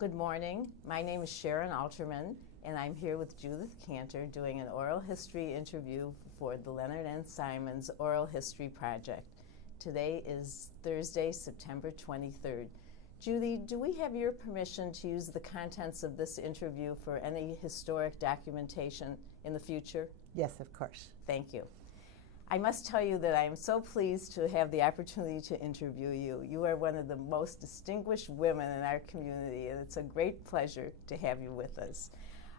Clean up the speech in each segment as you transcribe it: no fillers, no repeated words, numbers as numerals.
Good morning. My name is Sharon Alterman, and I'm here with Judith Cantor doing an oral history interview for the Leonard and Simon's Oral History Project. Today is Thursday, September 23rd. Judy, do we have your permission to use the contents of this interview for any historic documentation in the future? Yes, of course. Thank you. I must tell you that I am so pleased to have the opportunity to interview you. You are one of the most distinguished women in our community, and it's a great pleasure to have you with us.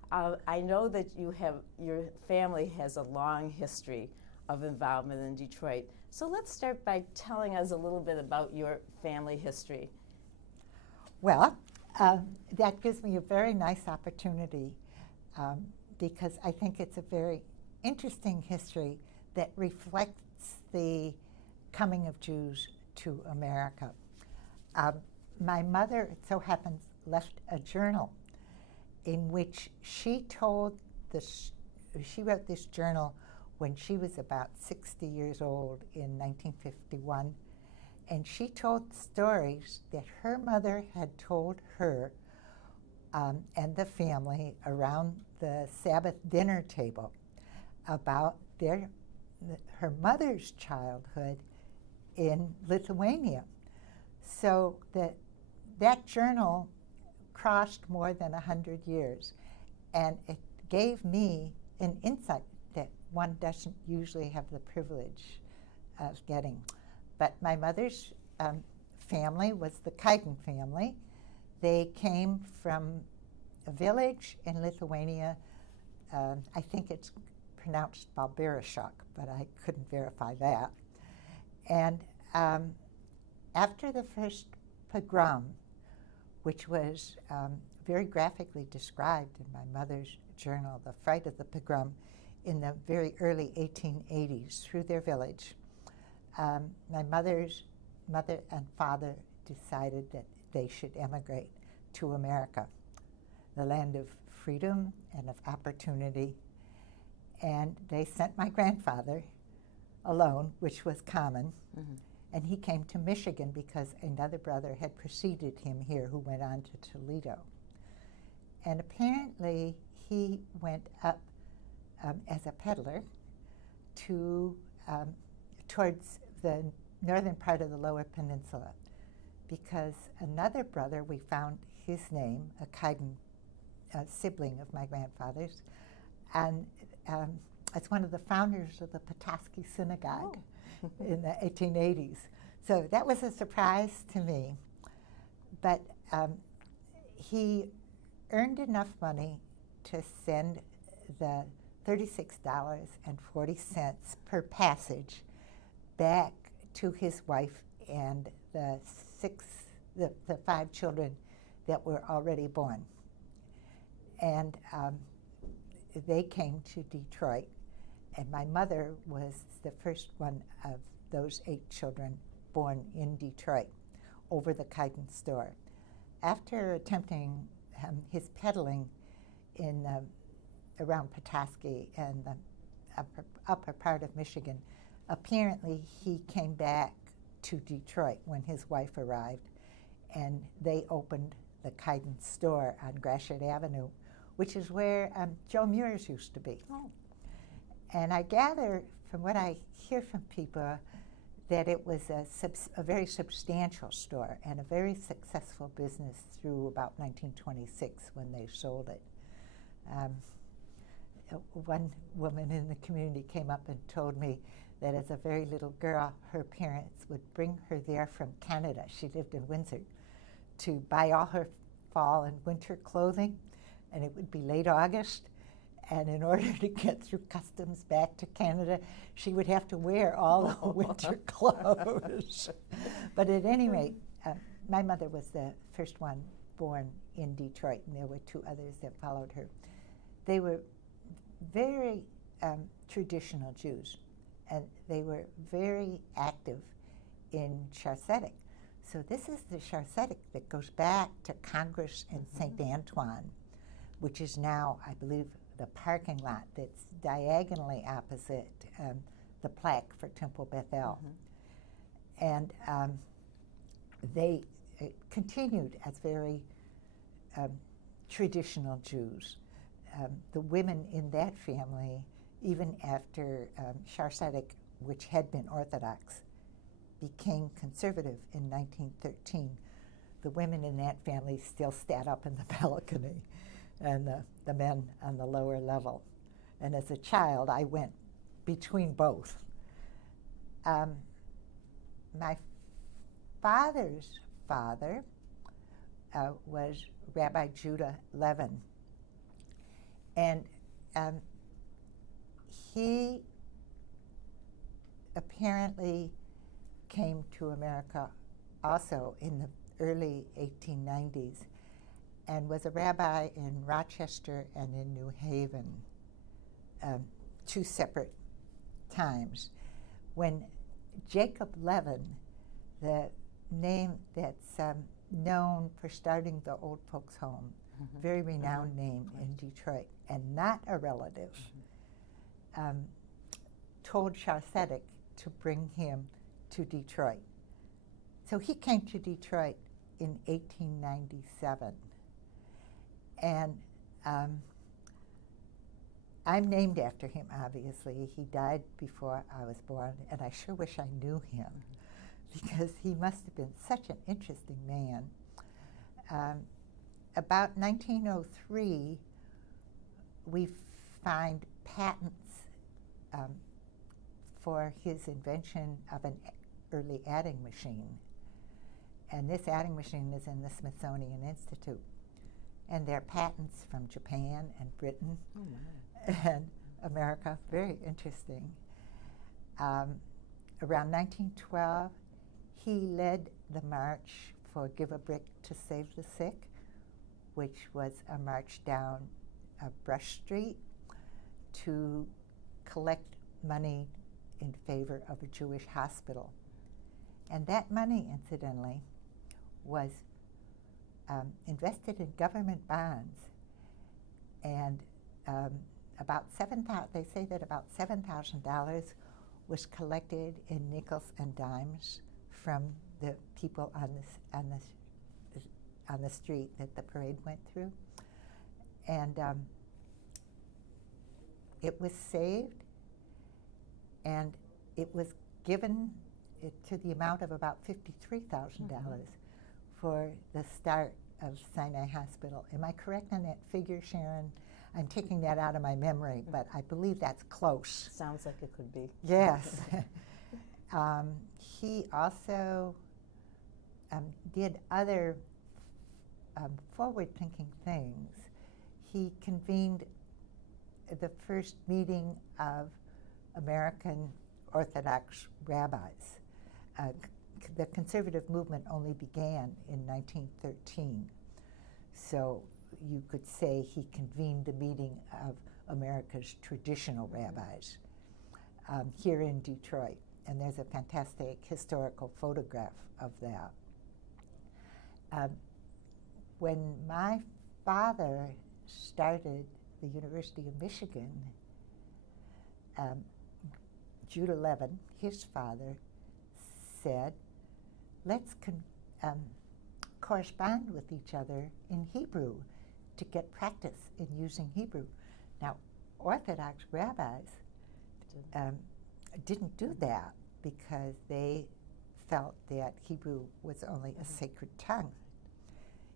I know that your family has a long history of involvement in Detroit. So let's start by telling us a little bit about your family history. Well, that gives me a very nice opportunity because I think it's a very interesting history that reflects the coming of Jews to America. My mother, it so happens, left a journal in which she told she wrote this journal when she was about 60 years old in 1951, and she told stories that her mother had told her and the family around the Sabbath dinner table about her mother's childhood in Lithuania. So that journal crossed more than 100 years, and it gave me an insight that one doesn't usually have the privilege of getting. But my mother's family was the Kaitin family. They came from a village in Lithuania. I think it's pronounced Balberishok, but I couldn't verify that. And after the first pogrom, which was very graphically described in my mother's journal, the fright of the pogrom in the very early 1880s through their village, my mother's mother and father decided that they should emigrate to America, the land of freedom and of opportunity. And they sent my grandfather alone, which was common, and he came to Michigan because another brother had preceded him here who went on to Toledo. And apparently he went up as a peddler towards the northern part of the Lower Peninsula, because another brother, we found his name, a Kaitin sibling of my grandfather's, and it's one of the founders of the Petoskey Synagogue in the 1880s. So that was a surprise to me. But he earned enough money to send the $36.40 per passage back to his wife and the 5 children that were already born. And they came to Detroit, and my mother was the first one of those 8 children born in Detroit over the Kaitin store. After attempting his peddling in around Petoskey and the upper part of Michigan, apparently he came back to Detroit when his wife arrived, and they opened the Kaitin store on Gratiot Avenue, which is where Joe Muir's used to be. And I gather from what I hear from people that it was a very substantial store and a very successful business through about 1926 when they sold it. One woman in the community came up and told me that as a very little girl, her parents would bring her there from Canada. She lived in Windsor, to buy all her fall and winter clothing, and it would be late August, and in order to get through customs back to Canada, she would have to wear all the winter clothes. But at any rate, my mother was the first one born in Detroit, and there were 2 others that followed her. They were very traditional Jews, and they were very active in Charcetic. So this is the Charcetic that goes back to Congress and St. Antoine, which is now, I believe, the parking lot that's diagonally opposite the plaque for Temple Bethel. And they continued as very traditional Jews. The women in that family, even after Tricentennial, which had been Orthodox, became conservative in 1913, the women in that family still sat up in the balcony and the men on the lower level. And as a child, I went between both. My father's father was Rabbi Judith Levin. And he apparently came to America also in the early 1890s and was a rabbi in Rochester and in New Haven, two separate times. When Jacob Levin, the name that's known for starting the old folks home, very renowned name in Detroit, and not a relative, told Tricentennial to bring him to Detroit. So he came to Detroit in 1897. And I'm named after him, obviously. He died before I was born, and I sure wish I knew him because he must have been such an interesting man. About 1903, we find patents for his invention of an early adding machine. And this adding machine is in the Smithsonian Institute. And there are patents from Japan and Britain and America, very interesting. Around 1912, he led the march for Give a Brick to Save the Sick, which was a march down Brush Street to collect money in favor of a Jewish hospital. And that money, incidentally, was invested in government bonds. And they say that about $7,000 was collected in nickels and dimes from the people on the street that the parade went through. And it was saved, and it was given to the amount of about $53,000 for the start of Sinai Hospital. Am I correct on that figure, Sharon? I'm taking that out of my memory, but I believe that's close. Sounds like it could be. Yes. He also did other forward-thinking things. He convened the first meeting of American Orthodox rabbis. The conservative movement only began in 1913. So you could say he convened the meeting of America's traditional rabbis here in Detroit. And there's a fantastic historical photograph of that. When my father started the University of Michigan, Judith Levin, his father, said, let's correspond with each other in Hebrew to get practice in using Hebrew. Now, Orthodox rabbis didn't do that because they felt that Hebrew was only a sacred tongue.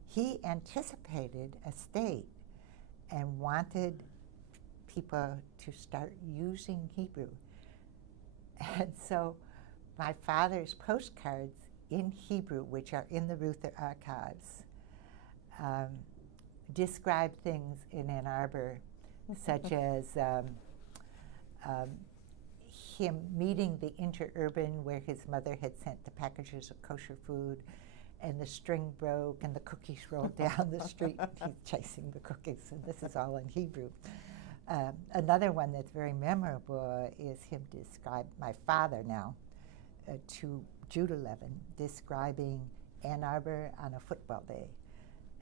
He anticipated a state and wanted people to start using Hebrew. And so my father's postcards in Hebrew, which are in the Ruther archives, describe things in Ann Arbor, such as him meeting the interurban where his mother had sent the packages of kosher food, and the string broke and the cookies rolled down the street. He's chasing the cookies, and this is all in Hebrew. Another one that's very memorable is him describe my father now to Judith Levin, describing Ann Arbor on a football day.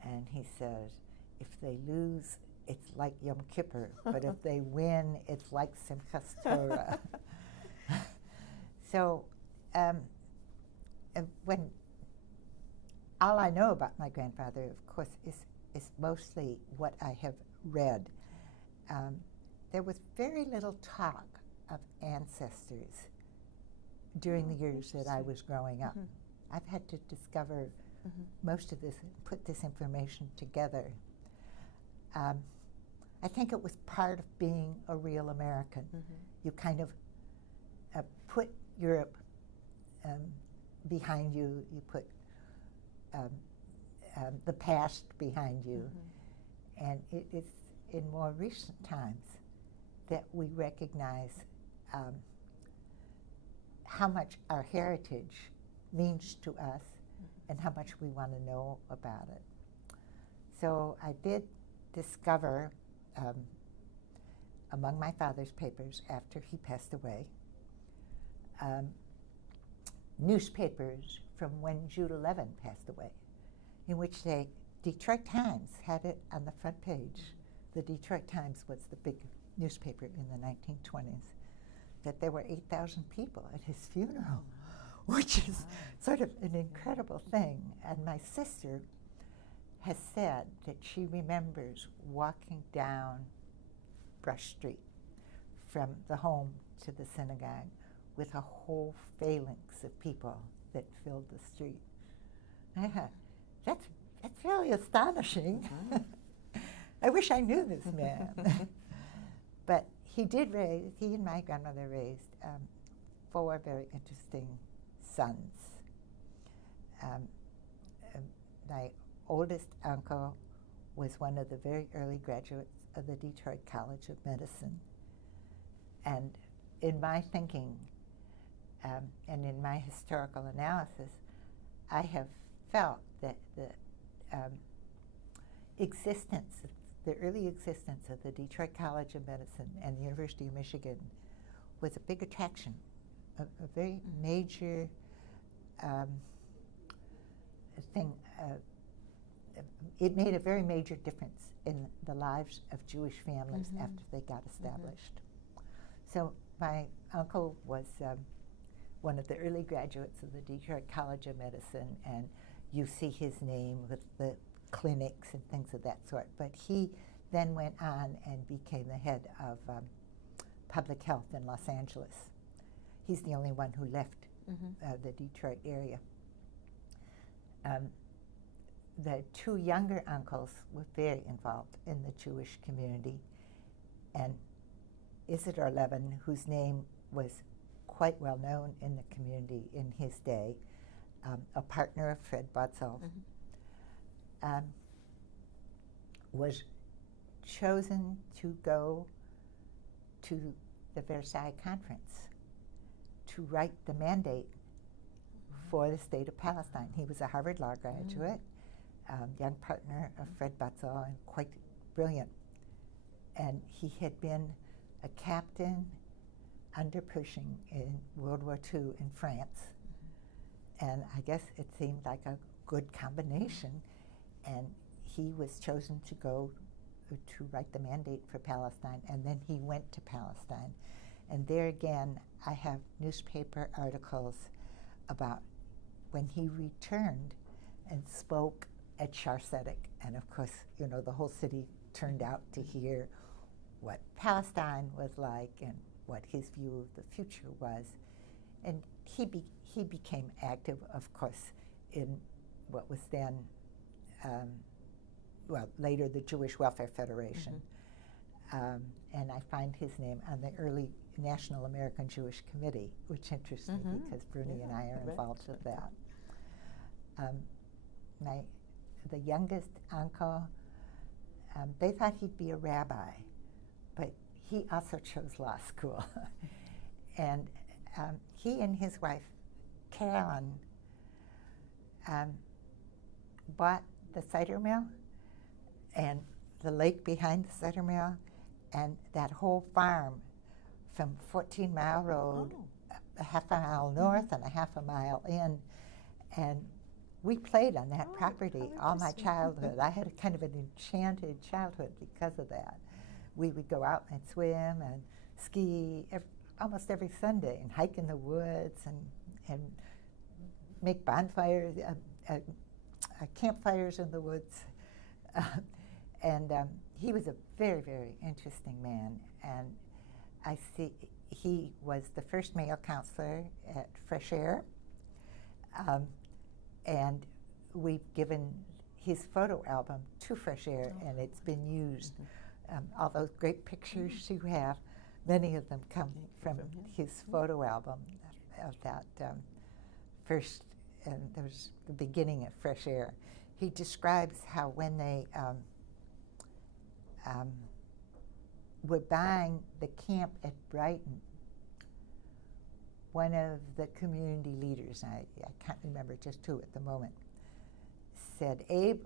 And he says, if they lose, it's like Yom Kippur, but if they win, it's like Simchas Torah. So when all I know about my grandfather, of course, is is mostly what I have read. There was very little talk of ancestors during the years that I was growing up. I've had to discover most of this, put this information together. I think it was part of being a real American. You kind of put Europe behind you, you put the past behind you, and it is in more recent times that we recognize how much our heritage means to us and how much we want to know about it. So I did discover among my father's papers after he passed away newspapers from when Judith Levin passed away, in which the Detroit Times had it on the front page. The Detroit Times was the big newspaper in the 1920s, that there were 8,000 people at his funeral, which is sort of an incredible thing. And my sister has said that she remembers walking down Brush Street from the home to the synagogue with a whole phalanx of people that filled the street. I thought, that's really astonishing. I wish I knew this man. But he and my grandmother raised 4 very interesting sons. My oldest uncle was one of the very early graduates of the Detroit College of Medicine. And in my thinking and in my historical analysis, I have felt that the early existence of the Detroit College of Medicine and the University of Michigan was a big attraction, a very major thing. It made a very major difference in the lives of Jewish families after they got established. So my uncle was one of the early graduates of the Detroit College of Medicine, and you see his name with the clinics and things of that sort. But he then went on and became the head of public health in Los Angeles. He's the only one who left the Detroit area. The 2 younger uncles were very involved in the Jewish community, and Isidore Levin, whose name was quite well known in the community in his day, a partner of Fred Butzel, was chosen to go to the Versailles Conference to write the mandate for the state of Palestine. He was a Harvard Law graduate, young partner of Fred Butzel, and quite brilliant. And he had been a captain under Pershing in World War II in France. And I guess it seemed like a good combination. And he was chosen to go to write the mandate for Palestine, and then he went to Palestine. And there again, I have newspaper articles about when he returned and spoke at Shar Tzedek. And of course, you know, the whole city turned out to hear what Palestine was like and what his view of the future was. And he became active, of course, in what was then, later the Jewish Welfare Federation. And I find his name on the early National American Jewish Committee, which interests me because Bruni and I are involved with that. The youngest uncle, they thought he'd be a rabbi, but he also chose law school. And he and his wife, Carolyn, bought the cider mill and the lake behind the cider mill and that whole farm from 14 Mile Road, a half a mile north and a half a mile in. And we played on that property all my childhood. I had a kind of an enchanted childhood because of that. We would go out and swim and ski almost every Sunday and hike in the woods and make bonfires, campfires in the woods. And he was a very, very interesting man. And I see he was the first male counselor at Fresh Air. And we've given his photo album to Fresh Air, and it's been used. All those great pictures you have, many of them come from his photo album of that first, and there was the beginning of Fresh Air. He describes how when they were buying the camp at Brighton, one of the community leaders, I can't remember just who at the moment, said, Abe,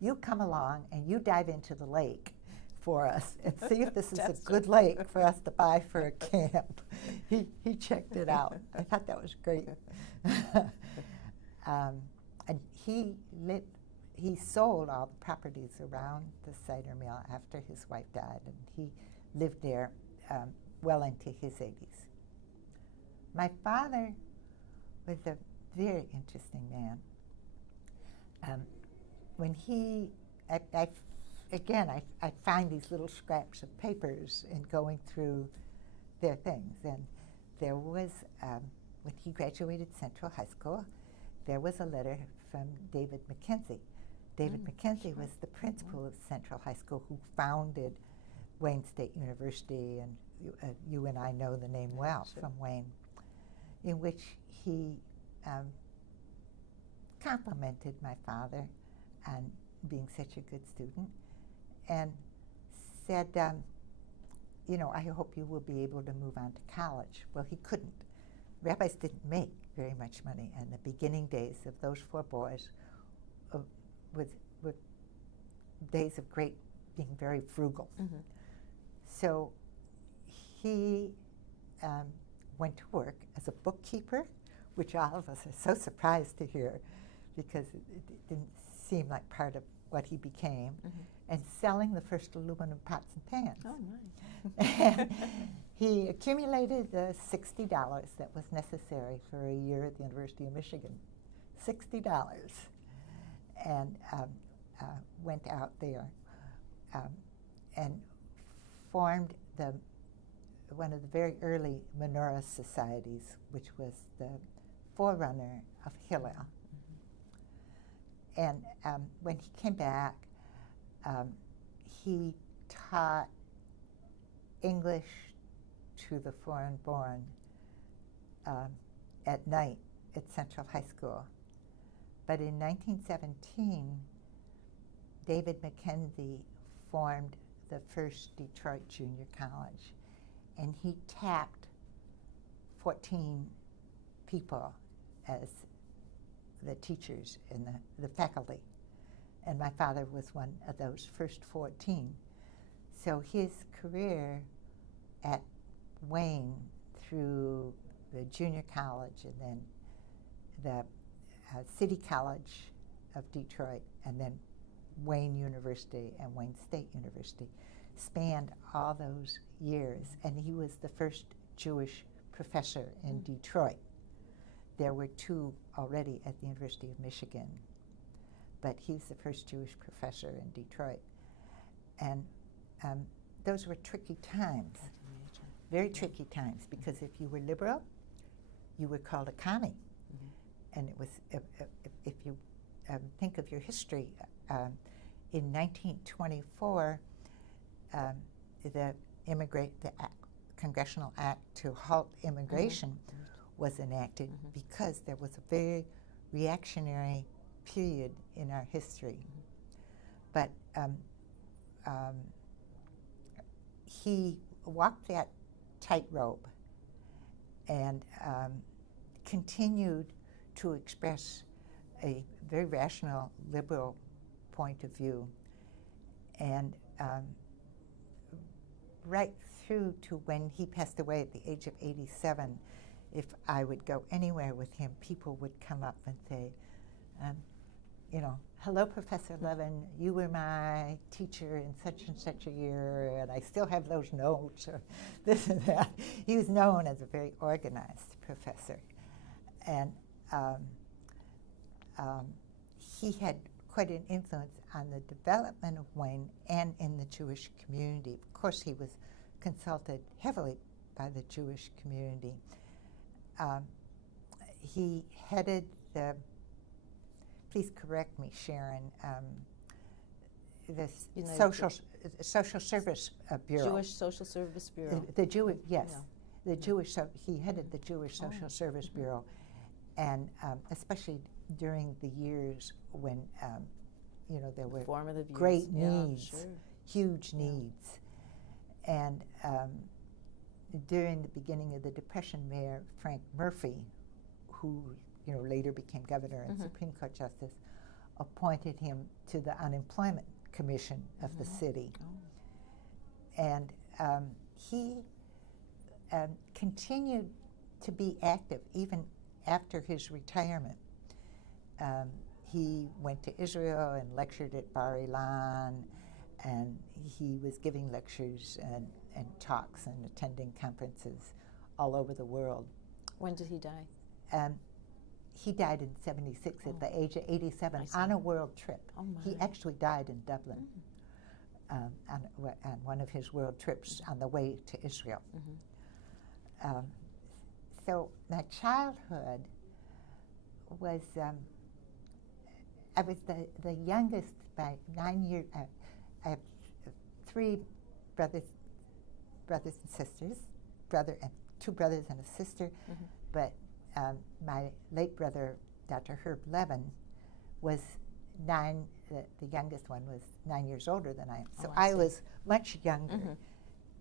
you come along and you dive into the lake for us and see if this is a good lake for us to buy for a camp. He checked it out. I thought that was great. And he sold all the properties around the cider mill after his wife died, and he lived there well into his 80s. My father was a very interesting man. When he, I find these little scraps of papers and going through their things. And there was, when he graduated Central High School, there was a letter from David McKenzie. David McKenzie was the principal of Central High School who founded Wayne State University, and you and I know the name well from Wayne, in which he complimented my father on being such a good student and said, you know, I hope you will be able to move on to college. Well, he couldn't. Rabbis didn't make very much money, and the beginning days of those 4 boys were days of being very frugal. So he went to work as a bookkeeper, which all of us are so surprised to hear because it didn't seem like part of what he became, and selling the first aluminum pots and pans. Oh, and he accumulated the $60 that was necessary for a year at the University of Michigan. $60. And went out there and formed one of the very early menorah societies, which was the forerunner of Hillel. And when he came back, he taught English to the foreign-born at night at Central High School. But in 1917, David McKenzie formed the first Detroit Junior College, and he tapped 14 people as the teachers and the faculty. And my father was one of those first 14. So his career at Wayne through the junior college and then the City College of Detroit and then Wayne University and Wayne State University spanned all those years, and he was the first Jewish professor in Detroit. There were 2 already at the University of Michigan, but he's the first Jewish professor in Detroit. And those were tricky times, very tricky times, because if you were liberal, you were called a commie. And it was, if you think of your history, in 1924, the Congressional Act to halt immigration was enacted because there was a very reactionary period in our history. But he walked that tightrope and continued to express a very rational, liberal point of view. And right through to when he passed away at the age of 87, if I would go anywhere with him, people would come up and say, you know, hello, Professor Levin, you were my teacher in such and such a year, and I still have those notes, or this and that. He was known as a very organized professor. And he had quite an influence on the development of Wayne and in the Jewish community. Of course, he was consulted heavily by the Jewish community. He headed the, please correct me, Sharon, the Social Service Bureau. Jewish Social Service Bureau. The Jewish, yes. Yeah. The Jewish, he headed the Jewish Social Service Bureau, and especially during the years when, you know, there were Formative years. great Yeah, needs, sure. huge needs. And during the beginning of the Depression, Mayor Frank Murphy, who, you know, later became governor and Supreme Court justice, appointed him to the Unemployment Commission of the city. And he continued to be active even after his retirement. He went to Israel and lectured at Bar Ilan, and he was giving lectures and talks and attending conferences all over the world. When did he die? He died in '76 at the age of 87 on a world trip. Oh my. He actually died in Dublin on one of his world trips on the way to Israel. So my childhood was, I was the youngest by 9 years. I have 3 brothers and sisters, two brothers and a sister, but my late brother, Dr. Herb Levin, was 9, the youngest one was 9 years older than I am. So I was much younger.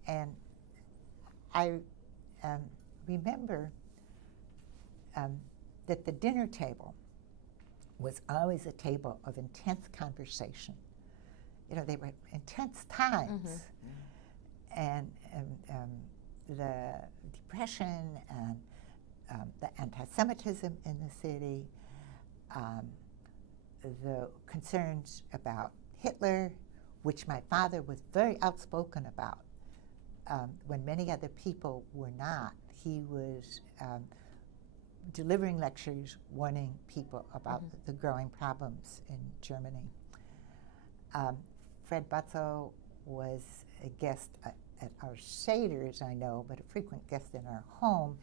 And I remember that the dinner table was always a table of intense conversation. You know, they were intense times. And the Depression and the anti-Semitism in the city, the concerns about Hitler, which my father was very outspoken about, when many other people were not. He was delivering lectures warning people about the growing problems in Germany. Fred Butzo was a guest at our Seders, I know, but a frequent guest in our home.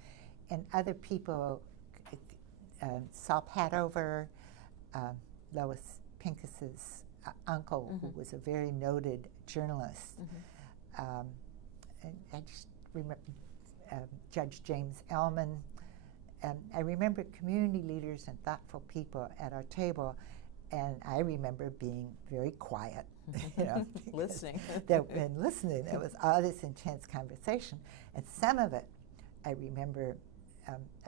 And other people, Saul Padover, Lois Pincus's uncle, who was a very noted journalist. And I just remember Judge James Ellman. I remember community leaders and thoughtful people at our table, and I remember being very quiet, you know, listening. And listening. There was all this intense conversation, and some of it I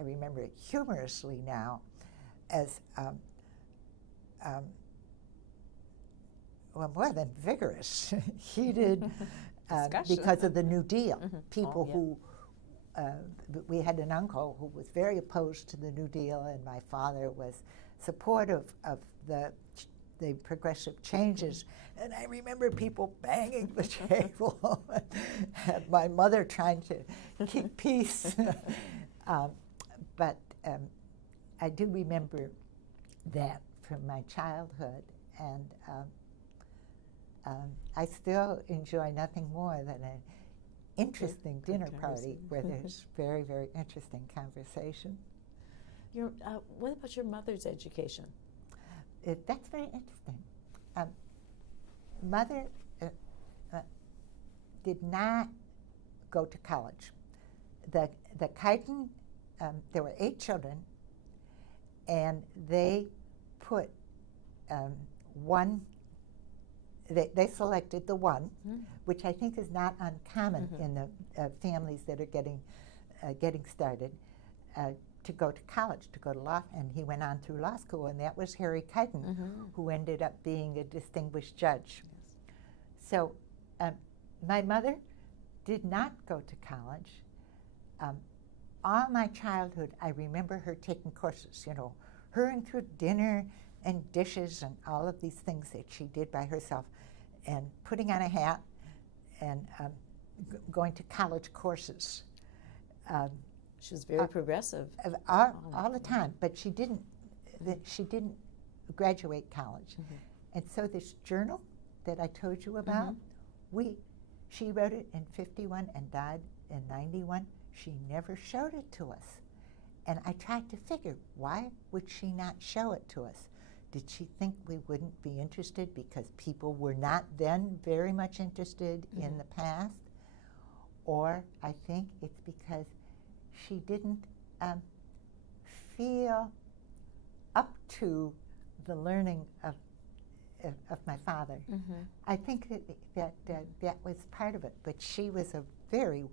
remember it humorously now as well, more than vigorous, heated, because of the New Deal. People who, we had an uncle who was very opposed to the New Deal, and my father was supportive of the progressive changes. And I remember people banging the table, and my mother trying to keep peace. But I do remember that from my childhood, and I still enjoy nothing more than an interesting dinner party where there's very, very interesting conversation. What about your mother's education? That's very interesting. Mother did not go to college. The Kuyten, there were 8 children, and they put one. They selected the one, which I think is not uncommon in the families that are getting started, to go to college, to go to law, and he went on through law school, and that was Harry Kuyten, who ended up being a distinguished judge. So my mother did not go to college. All my childhood, I remember her taking courses, you know, hurrying through dinner and dishes and all of these things that she did by herself, and putting on a hat and going to college courses. She was very progressive. All the time, but she didn't graduate college. And so this journal that I told you about, she wrote it in 51 and died in 91. She never showed it to us. And I tried to figure, why would she not show it to us? Did she think we wouldn't be interested because people were not then very much interested in the past? Or I think it's because she didn't feel up to the learning of my father. I think that was part of it. But she was a very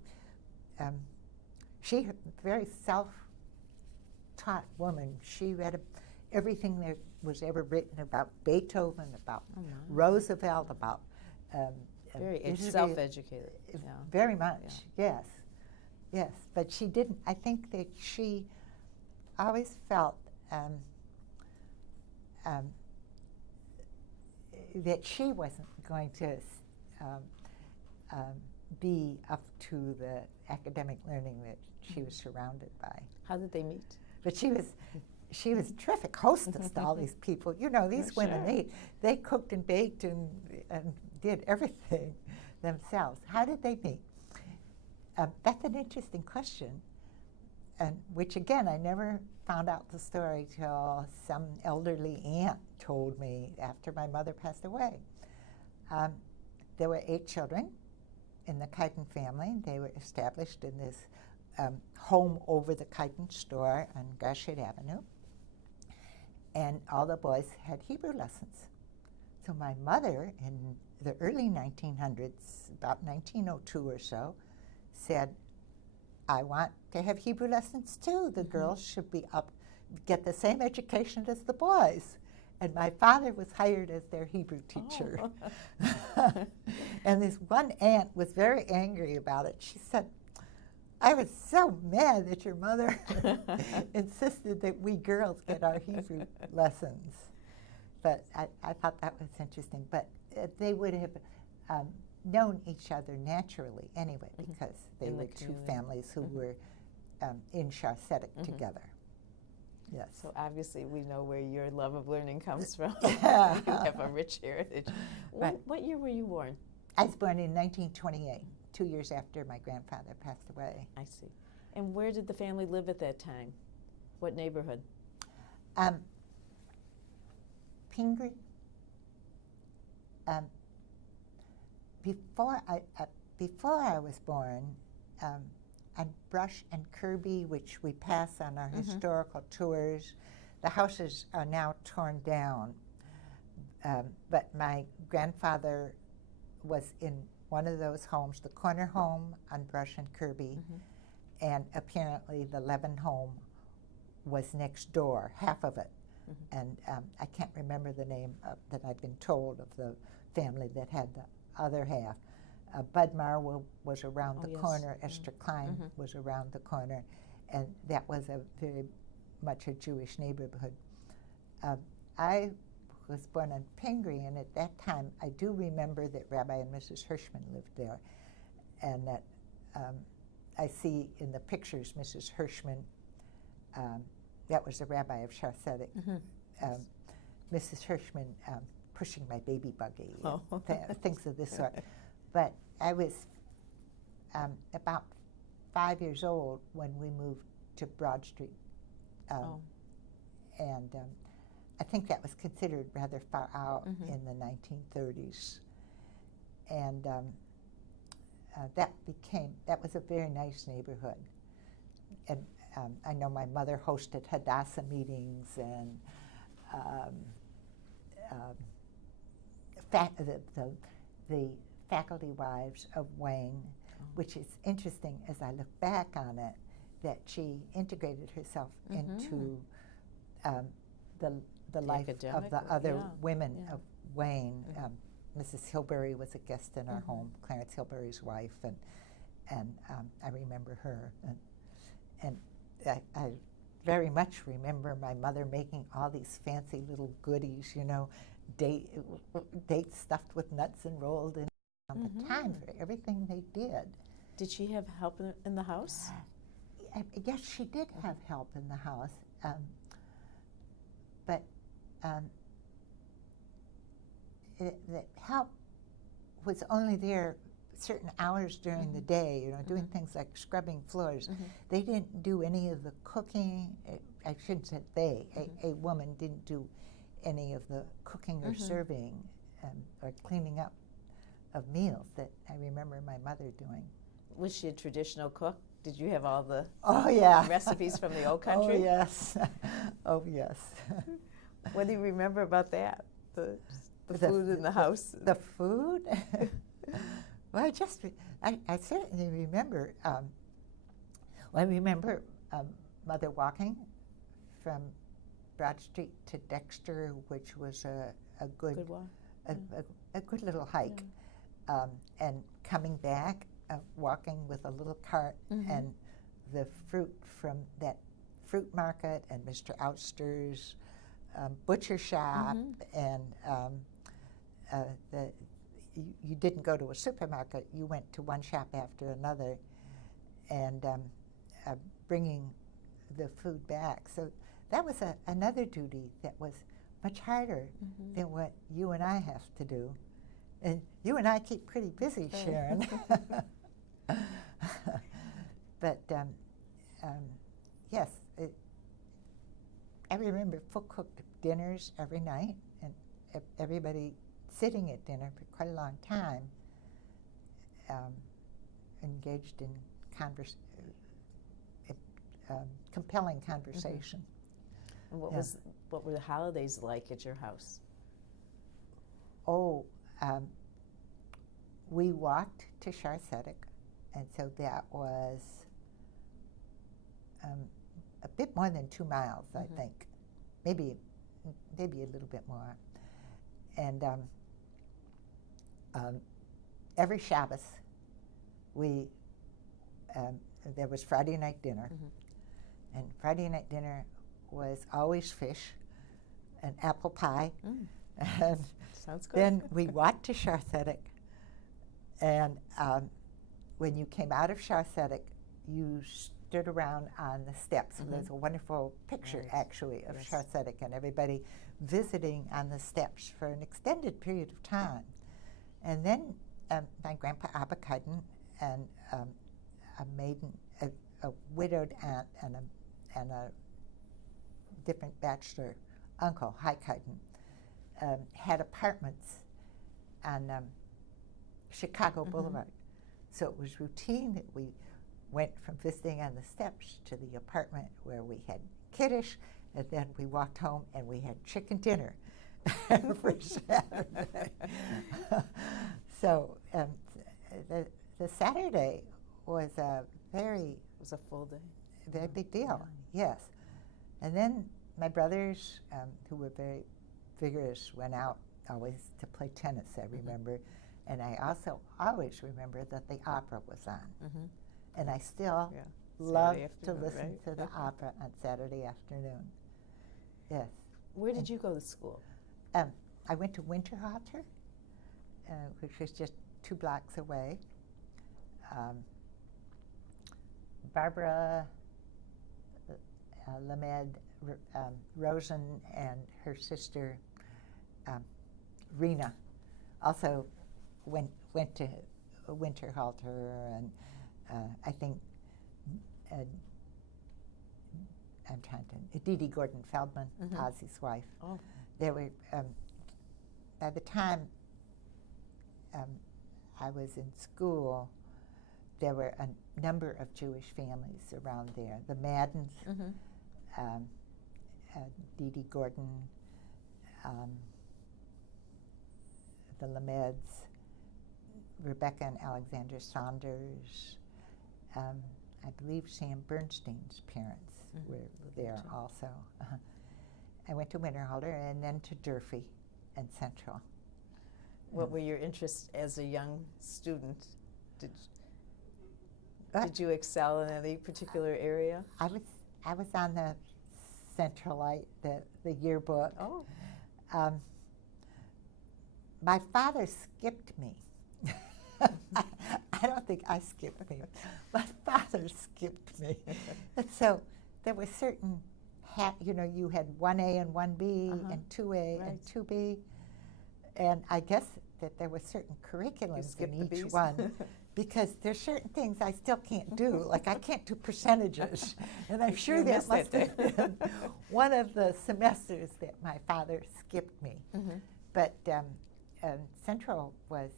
self-taught woman. She read everything that was ever written about Beethoven, about Roosevelt, about very self-educated. Very much, yes. But she didn't. I think that she always felt that she wasn't going to be up to the academic learning that she was surrounded by. How did they meet? But she was a terrific hostess to all these people. You know, these women, they cooked and baked and did everything themselves. How did they meet? That's an interesting question, and which again, I never found out the story till some elderly aunt told me after my mother passed away. There were 8 children in the Kuyten family. They were established in this home over the Kuyten store on Garshade Avenue. And all the boys had Hebrew lessons. So my mother, in the early 1900s, about 1902 or so, said, I want to have Hebrew lessons too. The girls should be get the same education as the boys. And my father was hired as their Hebrew teacher. And this one aunt was very angry about it. She said, I was so mad that your mother insisted that we girls get our Hebrew lessons. But I thought that was interesting. But they would have known each other naturally anyway, because they were 2 families who were in Charcetic together. Yes. So obviously we know where your love of learning comes from. You have a rich heritage. What year were you born? I was born in 1928, 2 years after my grandfather passed away. I see. And where did the family live at that time? What neighborhood? Pingree. Before I was born, on Brush and Kirby, which we pass on our historical tours, the houses are now torn down. But my grandfather was in one of those homes, the corner home on Brush and Kirby, and apparently the Levin home was next door, half of it. And I can't remember the name that I've been told of the family that had the other half. Budmar was around the corner. Esther Klein was around the corner. And that was a very much a Jewish neighborhood. I was born in Pingree, and at that time, I do remember that Rabbi and Mrs. Hirschman lived there. And that I see in the pictures Mrs. Hirschman, that was the rabbi of Charcetic, Mrs. Hirschman pushing my baby buggy, things of this sort. But I was about 5 years old when we moved to Broad Street. And I think that was considered rather far out in the 1930s. And that was a very nice neighborhood. And I know my mother hosted Hadassah meetings and the faculty wives of Wayne, which is interesting as I look back on it, that she integrated herself into the life of the other women of Wayne. Mrs. Hilberry was a guest in our home, Clarence Hilberry's wife, and I remember her. And I very much remember my mother making all these fancy little goodies, you know, dates stuffed with nuts and rolled in on the time for everything they did. Did she have help in the house? Yes, she did have help in the house, but that help was only there certain hours during the day, you know, doing things like scrubbing floors. They didn't do any of the cooking. I shouldn't say they. A woman didn't do any of the cooking or serving or cleaning up of meals that I remember my mother doing. Was she a traditional cook? Did you have all the recipes from the old country? Oh, yes. Oh, yes. What do you remember about that? The food in the house? The food? Well, I certainly remember, I remember Mother walking from Broad Street to Dexter, which was a good walk. A good little hike, and coming back, walking with a little cart and the fruit from that fruit market and Mr. Ouster's butcher shop, and you didn't go to a supermarket. You went to one shop after another, and bringing the food back. So that was another duty that was much harder than what you and I have to do. And you and I keep pretty busy, Sharon. But yes, I remember full-cooked dinners every night, and everybody sitting at dinner for quite a long time, engaged in compelling conversation. And what were the holidays like at your house? Oh, we walked to Tricentennial, and so that was a bit more than 2 miles, I think, maybe a little bit more. And every Shabbos, there was Friday night dinner, and Friday night dinner was always fish and apple pie. And sounds good. then we walked to Tricentennial, and when you came out of Tricentennial, you stood around on the steps. There's a wonderful picture, actually, of Tricentennial, and everybody visiting on the steps for an extended period of time. And then my grandpa Abba Kuyten and a widowed aunt and a different bachelor uncle, Hi Kuyten, had apartments on Chicago Boulevard. So it was routine that we went from visiting on the steps to the apartment where we had Kiddush, and then we walked home and we had chicken dinner every Saturday. So the Saturday was a full day. Very big deal, yes. And then my brothers, who were very vigorous, went out always to play tennis, I remember. And I also always remember that the opera was on. And I still love to listen to the opera on Saturday afternoon. Yes. Where did you go to school? I went to Winterhalter, which was just 2 blocks away. Barbara Lamed Rosen and her sister Rena also went to Winterhalter, and I think I'm trying to Dee Dee Gordon Feldman, Ozzy's wife. Oh. There were by the time I was in school, there were a number of Jewish families around there. The Maddens, Dee Dee Gordon, the Lameds, Rebecca and Alexander Saunders. I believe Sam Bernstein's parents were there also. I went to Winterhalter and then to Durfee and Central. What were your interests as a young student? Did you excel in any particular area? I was on the Centralite, the yearbook. Oh. My father skipped me. I don't think I skipped me. My father skipped me. And so there were certain, you had 1A and 1B and 2A and 2B. And I guess that there were certain curriculums in each one, because there's certain things I still can't do. Like I can't do percentages, and I'm sure that must have been one of the semesters that my father skipped me. Mm-hmm. But Central was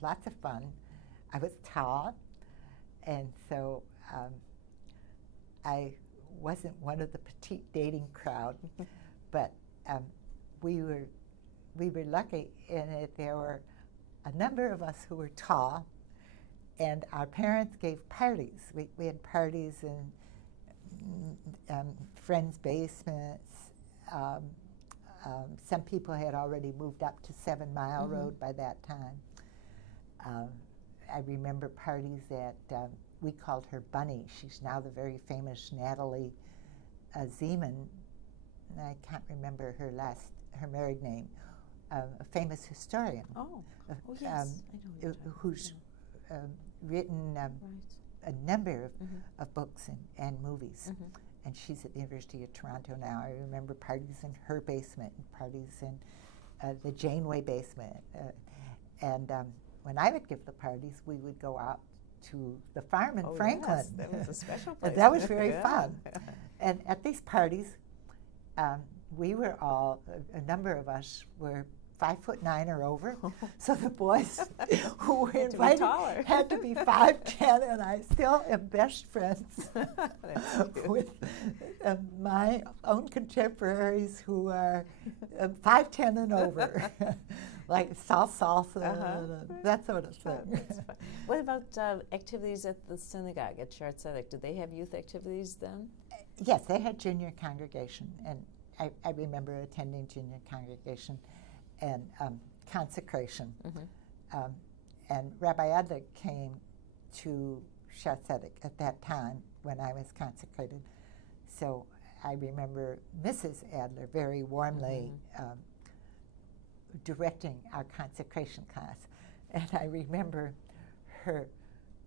lots of fun. I was tall, and so I wasn't one of the petite dating crowd, but we were lucky in that there were a number of us who were tall, and our parents gave parties. We had parties in friends' basements. Some people had already moved up to 7 Mile Road by that time. I remember parties that we called her Bunny. She's now the very famous Natalie Zeman. I can't remember her married name. A famous historian. Oh, yes, I know who's written a number of books and movies. And she's at the University of Toronto now. I remember parties in her basement and parties in the Janeway basement. And when I would give the parties, we would go out to the farm in Franklin. Yes, that was a special place. That was very fun. And at these parties, we were all, a number of us were 5'9" or over. So the boys who were invited had to be 5'10", and I still am best friends with my own contemporaries who are 5'10" and over, like salsa, that sort of thing. What about activities at the synagogue at Shaare Zedek? Did they have youth activities then? Yes, they had junior congregation, and I remember attending junior congregation and consecration. And Rabbi Adler came to Shaare Zedek at that time when I was consecrated. So I remember Mrs. Adler very warmly directing our consecration class. And I remember her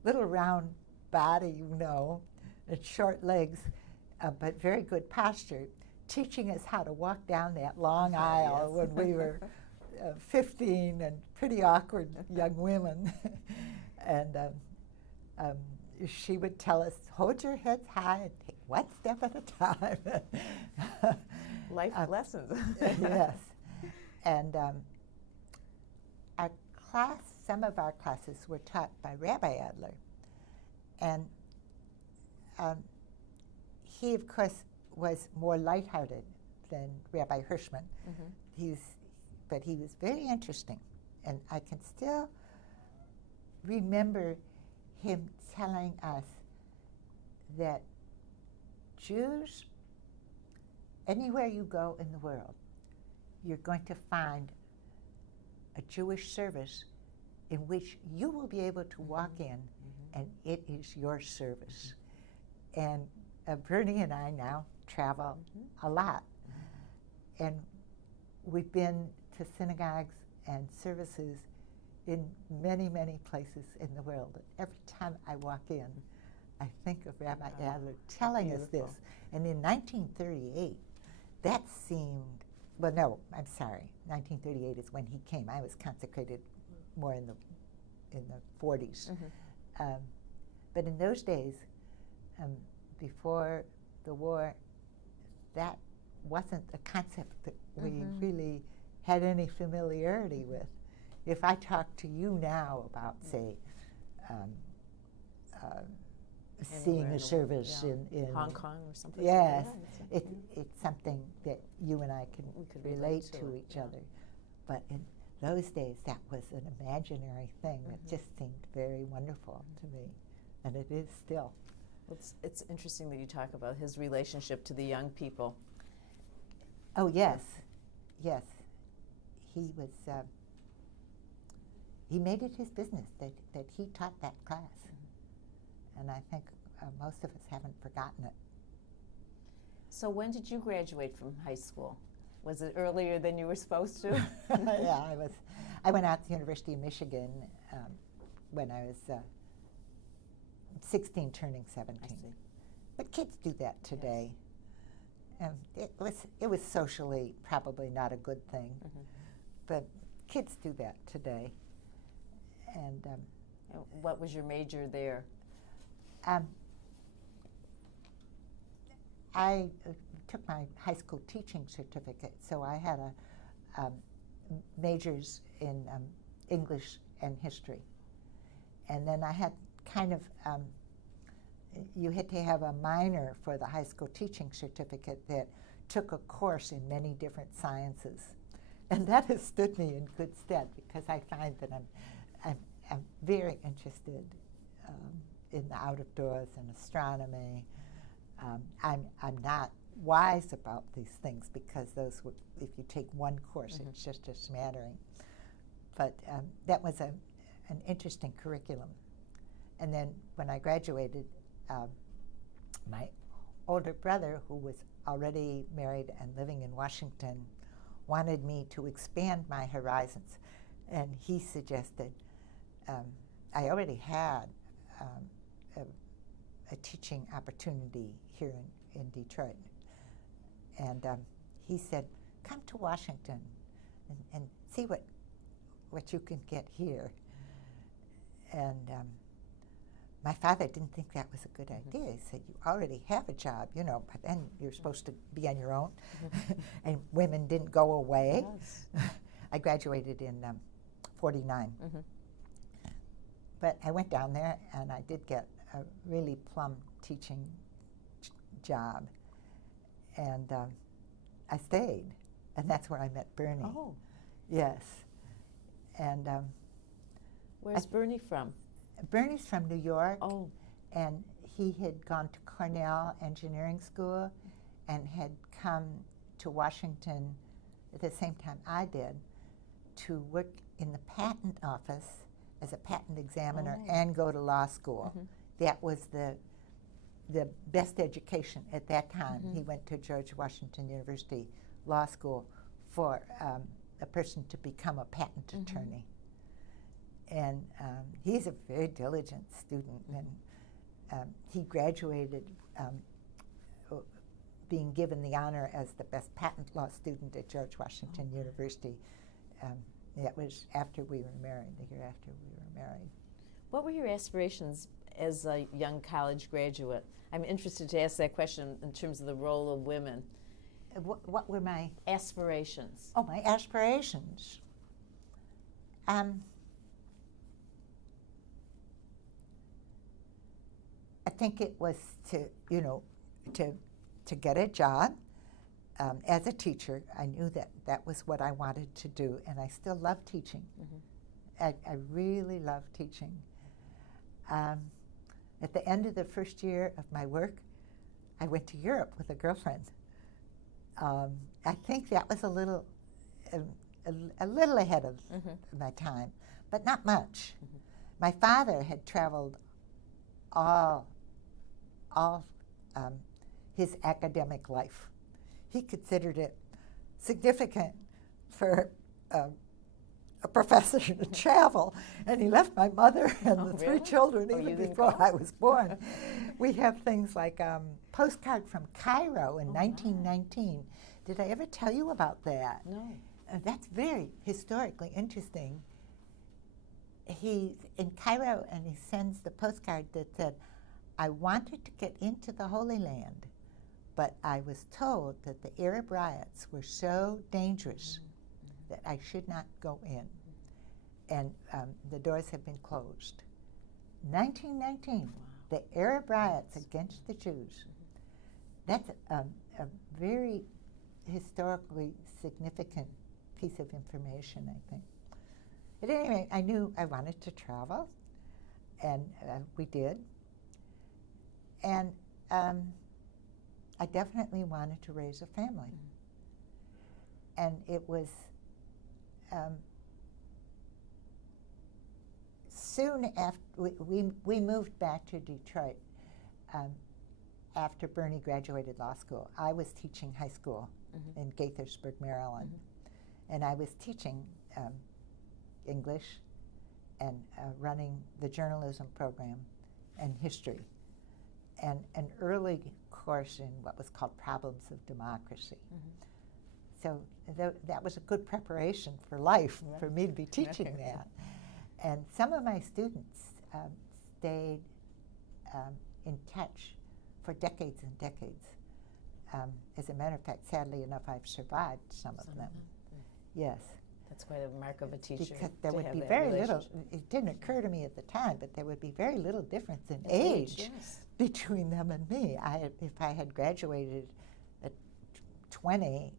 little round body, you know, and short legs, but very good posture, teaching us how to walk down that long aisle when we were 15 and pretty awkward young women. And she would tell us, hold your heads high and take one step at a time. Life lessons. Yes. And our class, some of our classes were taught by Rabbi Adler. And he, of course, was more lighthearted than Rabbi Hirschman. But he was very interesting. And I can still remember him telling us that Jews, anywhere you go in the world, you're going to find a Jewish service in which you will be able to walk in and it is your service. And Bernie and I now travel a lot. And we've been to synagogues and services in many, many places in the world. Every time I walk in, I think of Rabbi Adler telling us this. And in 1938, that seemed, well, no, I'm sorry. 1938 is when he came. I was consecrated more in the 40s. But in those days, before the war, that wasn't a concept that we really had any familiarity with. If I talk to you now about, say, seeing a service in Hong Kong or something. Yes, it's something that you and I can relate to each other. But in those days, that was an imaginary thing that just seemed very wonderful to me, and it is still. It's interesting that you talk about his relationship to the young people. Oh, yes. Yes. He was, he made it his business that he taught that class. And I think most of us haven't forgotten it. So when did you graduate from high school? Was it earlier than you were supposed to? Yeah, I went out to the University of Michigan when I was 16, turning 17. I see. But kids do that today. it was socially probably not a good thing, but kids do that today. And what was your major there? I took my high school teaching certificate, so I had a majors in English and history. And then I had kind of, you had to have a minor for the high school teaching certificate that took a course in many different sciences. And that has stood me in good stead because I find that I'm very interested in the out of doors and astronomy. I'm not wise about these things because those would, if you take one course, it's just a smattering. But that was an interesting curriculum. And then when I graduated, my older brother, who was already married and living in Washington, wanted me to expand my horizons. And he suggested, I already had a teaching opportunity here in Detroit. And he said, come to Washington and see what you can get here. And my father didn't think that was a good idea. He said, you already have a job, you know, but then you're supposed to be on your own. And women didn't go away. Yes. I graduated in 49. But I went down there and I did get a really plum teaching job. And I stayed. And that's where I met Bernie. Oh. Yes. And where's Bernie from? Bernie's from New York. Oh. And he had gone to Cornell Engineering School and had come to Washington at the same time I did to work in the patent office as a patent examiner and go to law school. That was the best education at that time. He went to George Washington University Law School for a person to become a patent attorney. And he's a very diligent student, and he graduated being given the honor as the best patent law student at George Washington University. That was after we were married, the year after we were married. What were your aspirations as a young college graduate? I'm interested to ask that question in terms of the role of women. What were my aspirations? Oh, my aspirations. I think it was to, you know, to get a job as a teacher. I knew that that was what I wanted to do, and I still love teaching. I really love teaching. At the end of the first year of my work, I went to Europe with a girlfriend. I think that was a little ahead of my time, but not much. My father had traveled all his academic life. He considered it significant for a professor to travel, and he left my mother and the three children even before I was born. We have things like postcard from Cairo in 1919. Did I ever tell you about that? No. That's very historically interesting. He's in Cairo, and he sends the postcard that said, I wanted to get into the Holy Land, but I was told that the Arab riots were so dangerous that I should not go in. And the doors have been closed. 1919, the Arab riots against the Jews. That's a very historically significant piece of information, I think. At any rate, I knew I wanted to travel, and we did. And I definitely wanted to raise a family. And it was soon after we moved back to Detroit after Bernie graduated law school. I was teaching high school in Gaithersburg, Maryland, and I was teaching English and running the journalism program and history. And an early course in what was called Problems of Democracy. So that was a good preparation for life, for me to be teaching that. And some of my students stayed in touch for decades and decades. As a matter of fact, sadly enough, I've survived some of them. Yes. That's quite a mark of a teacher. Because there would be very little, it didn't occur to me at the time, but there would be very little difference in age between them and me. If I had graduated at 20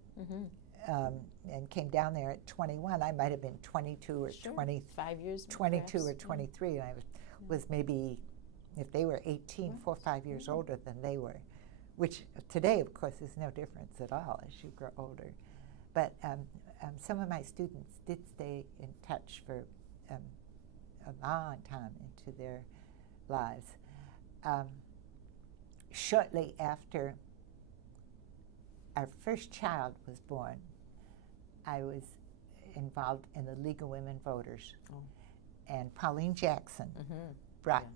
and came down there at 21, I might have been 22 or 20, 5 years, 22 perhaps. or 23, and I was maybe, if they were 18, 4 or 5 years older than they were, which today, of course, is no difference at all as you grow older. But some of my students did stay in touch for a long time into their lives. Shortly after our first child was born, I was involved in the League of Women Voters. And Pauline Jackson brought,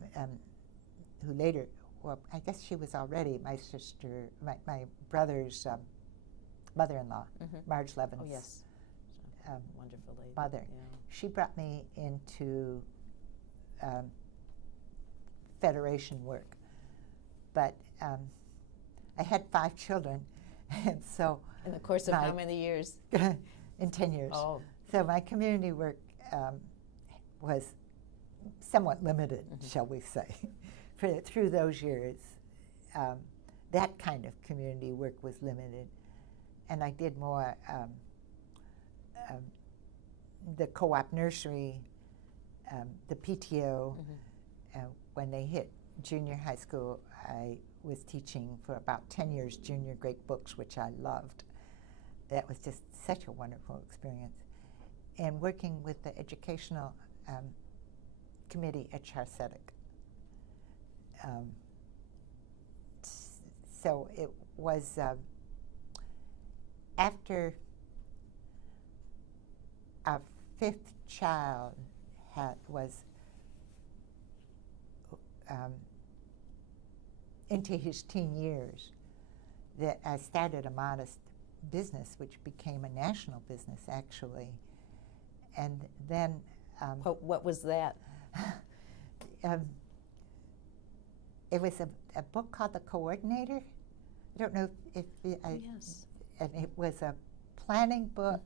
who later, well, I guess she was already my sister, my brother's mother-in-law, Marge Levin's wonderful lady. mother. Yeah. She brought me into Federation work. But I had 5 children, and so... In the course of how many years? In 10 years. Oh. So my community work was somewhat limited, shall we say. Through those years, that kind of community work was limited. And I did more the co-op nursery, the PTO. When they hit junior high school, I was teaching for about 10 years junior grade books, which I loved. That was just such a wonderful experience. And working with the educational committee at Tricentennial. So it was after our 5th child was into his teen years that I started a modest business, which became a national business, actually. And then... what was that? It was a book called The Coordinator. I don't know if Yes. And it was a planning book.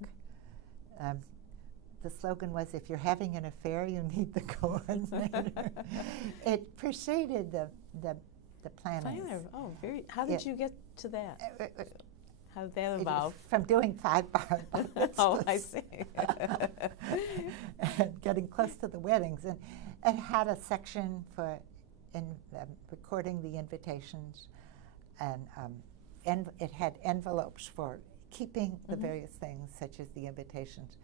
The slogan was, if you're having an affair, you need the coordinator. It preceded the planning. Oh, very. How did you get to that? How did that evolve? From doing 5-bar books. Oh, I see. And getting close to the weddings. And it had a section for recording the invitations, and it had envelopes for keeping the various things, such as the invitations,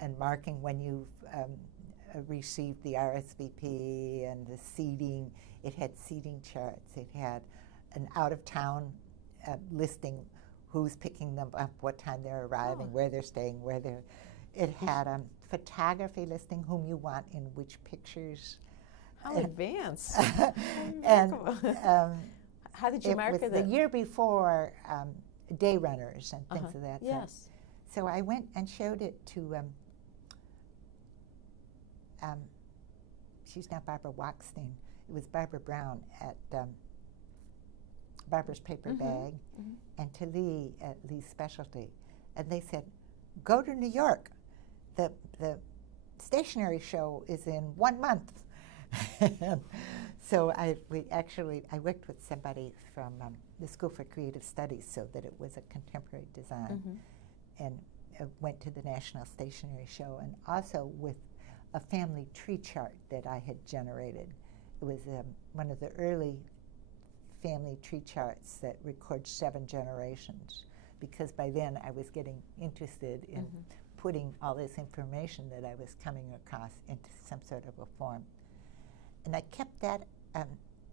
and marking when you've received the RSVP and the seating. It had seating charts. It had an out-of-town listing, who's picking them up, what time they're arriving, where they're staying, where they're... It had a photography listing, whom you want in which pictures. How advanced. And how did you market it? It was the year before day runners and things of that sort. Yes. So I went and showed it to, she's now Barbara Wachstein. It was Barbara Brown at Barbara's Paper Bag, and to Lee at Lee's Specialty. And they said, go to New York. The stationery show is in 1 month. So I worked with somebody from the School for Creative Studies so that it was a contemporary design, and went to the National Stationery Show, and also with a family tree chart that I had generated. It was one of the early family tree charts that records 7 generations, because by then I was getting interested in putting all this information that I was coming across into some sort of a form. And I kept that.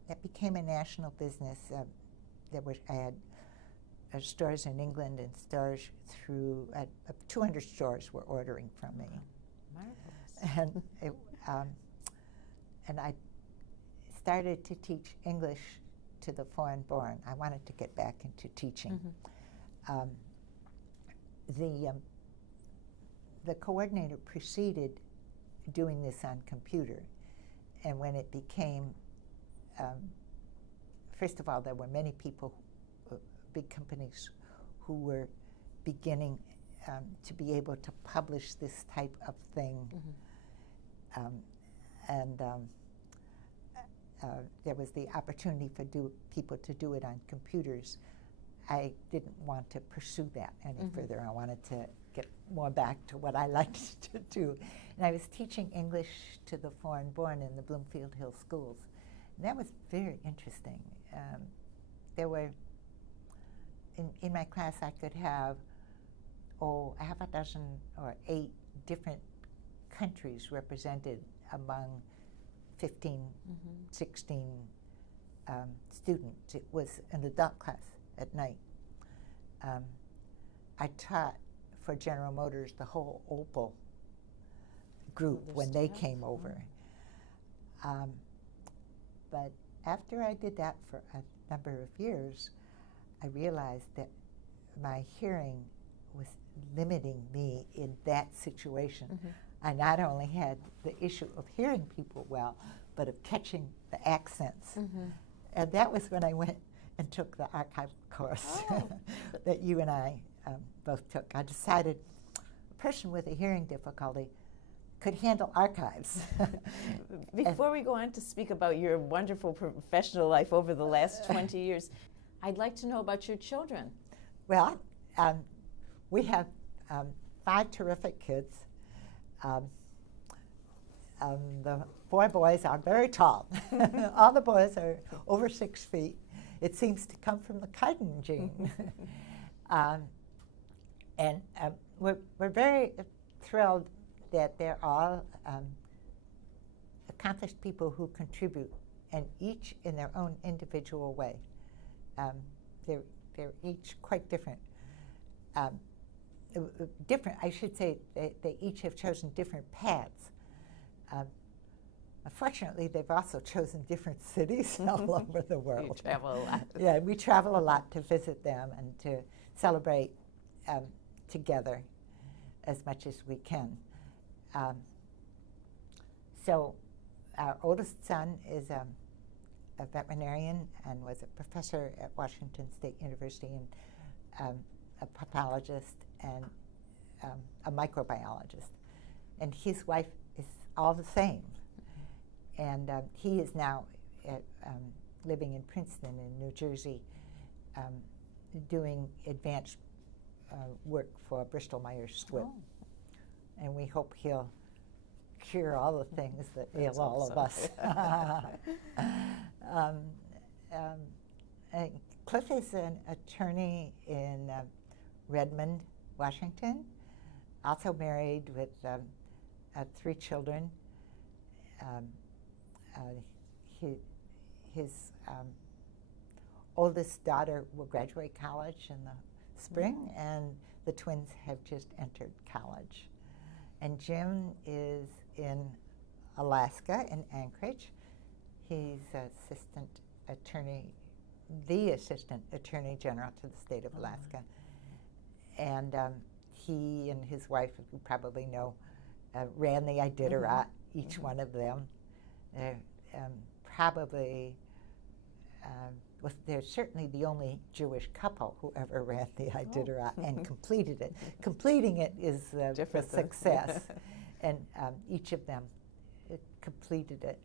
That became a national business. I had stores in England and stores through 200 stores were ordering from me. Marvelous. And I started to teach English to the foreign-born. I wanted to get back into teaching. The coordinator preceded doing this on computer, and when it became, first of all, there were many people, big companies, who were beginning to be able to publish this type of thing. There was the opportunity for people to do it on computers. I didn't want to pursue that any further. I wanted to get more back to what I liked to do. And I was teaching English to the foreign-born in the Bloomfield Hill schools. And that was very interesting. There were, in my class, I could have, a half a dozen or 8 different countries represented among 15, 16 students. It was an adult class at night. I taught for General Motors the whole Opel group when they came over. But after I did that for a number of years, I realized that my hearing was limiting me in that situation. I not only had the issue of hearing people well, but of catching the accents. And that was when I went and took the archive course that you and I both took. I decided a person with a hearing difficulty could handle archives. Before we go on to speak about your wonderful professional life over the last 20 years, I'd like to know about your children. Well, we have 5 terrific kids. The 4 boys are very tall. All the boys are over 6 feet. It seems to come from the Kaiden gene. And we're very thrilled that they're all accomplished people who contribute, and each in their own individual way. They're each quite different. I should say, they each have chosen different paths. Unfortunately, they've also chosen different cities all over the world. You travel a lot. Yeah, we travel a lot to visit them and to celebrate together as much as we can. So our oldest son is a veterinarian and was a professor at Washington State University, and a pathologist and a microbiologist. And his wife is all the same. And he is now living in Princeton in New Jersey, doing advanced work for Bristol-Myers Squibb. And we hope he'll cure all the things that ail all of us. Cliff is an attorney in Redmond, Washington, also married with 3 children. His oldest daughter will graduate college in the spring, and the twins have just entered college. And Jim is in Alaska, in Anchorage. He's assistant attorney, the assistant attorney general to the state of Alaska. And he and his wife, you probably know, ran the Iditarod, each one of them. Probably, they're certainly the only Jewish couple who ever ran the Iditarod and completed it. Completing it is the success. And each of them completed it.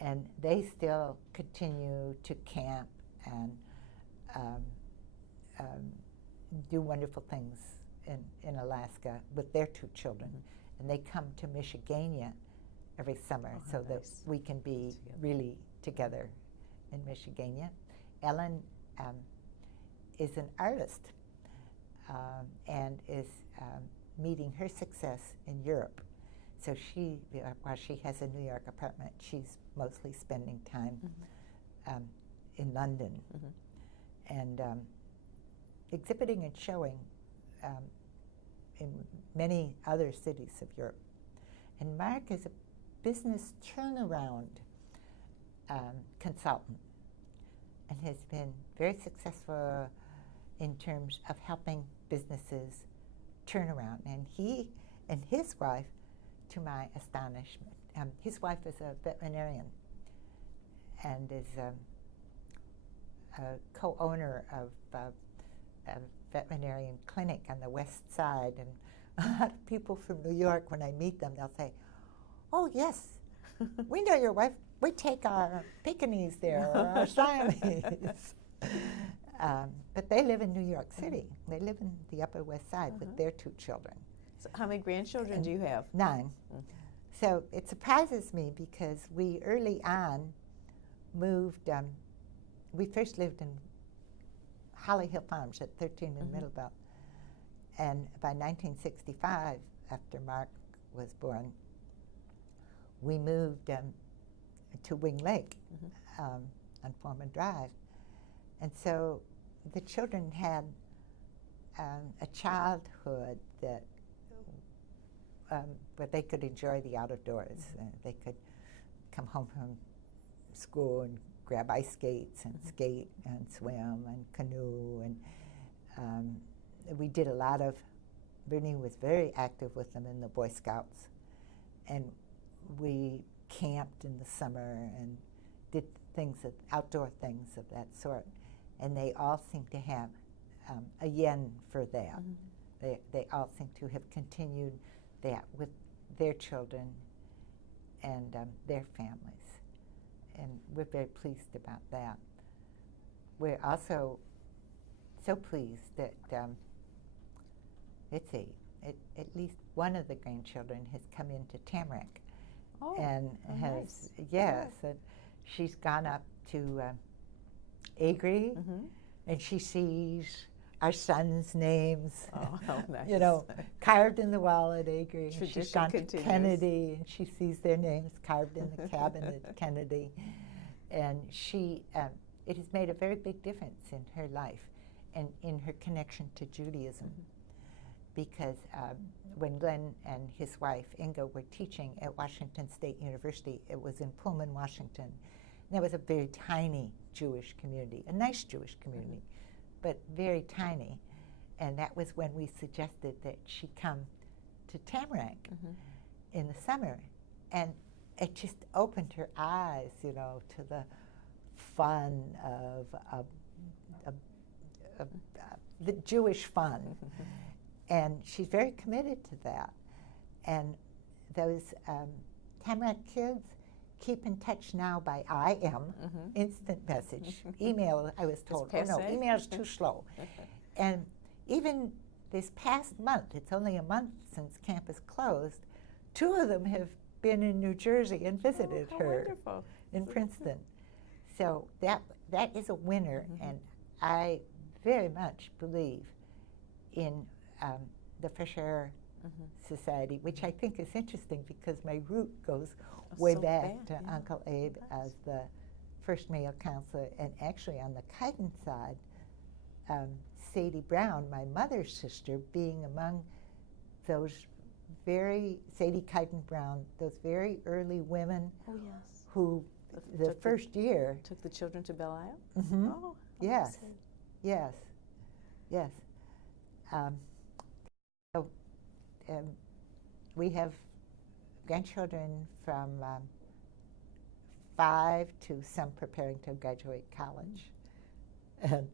And they still continue to camp and do wonderful things in Alaska with their 2 children. And they come to Michigania every summer so that we can be really together in Michigania. Ellen is an artist and is meeting her success in Europe. So she, while she has a New York apartment, she's mostly spending time in London and exhibiting and showing in many other cities of Europe. And Mark is a business turnaround consultant. and has been very successful in terms of helping businesses turn around. And he and his wife, to my astonishment, his wife is a veterinarian and is a co-owner of a veterinarian clinic on the west side. And a lot of people from New York, when I meet them, they'll say, "Oh, yes, we know your wife. We take our Pekingese there, or our Siamese." But they live in New York City. They live in the Upper West Side with their 2 children. So how many grandchildren do you have? 9. So it surprises me because we early on moved, we first lived in Holly Hill Farms at 13 in Middlebelt. And by 1965, after Mark was born, we moved to Wing Lake on Foreman Drive. And so the children had a childhood that where they could enjoy the outdoors. They could come home from school and grab ice skates and skate and swim and canoe. And we did a lot of, Bernie was very active with them in the Boy Scouts. And we camped in the summer and did things, outdoor things of that sort. And they all seem to have a yen for that. They all seem to have continued that with their children and their families. And we're very pleased about that. We're also so pleased that, let's see, at least one of the grandchildren has come into Tamarack. And has, nice. yes, and she's gone up to Agri, and she sees our sons' names, Nice. you know, carved in the wall at Agri. And she's gone to continues. Kennedy, and she sees their names carved in the cabin at Kennedy. And she, it has made a very big difference in her life and in her connection to Judaism. Because when Glenn and his wife, Inga, were teaching at Washington State University, it was in Pullman, Washington. And there was a very tiny Jewish community, a nice Jewish community, but very tiny. And that was when we suggested that she come to Tamarack in the summer. And it just opened her eyes, you know, to the fun of the Jewish fun. And she's very committed to that. And those Tamarack kids keep in touch now by IM, instant message. Email, I was told, oh no, email's too slow. And even this past month, it's only a month since campus closed, 2 of them have been in New Jersey and visited her in Princeton. So that is a winner, and I very much believe in the Fresh Air Society, which I think is interesting because my root goes way back to Uncle Abe as the first male counselor, and actually on the Kiten side, Sadie Brown, my mother's sister, being among those very, Sadie Kiten Brown, those very early women who the first year took the children to Belle Isle? Yes, yes, yes. So, we have grandchildren from 5 to some preparing to graduate college. And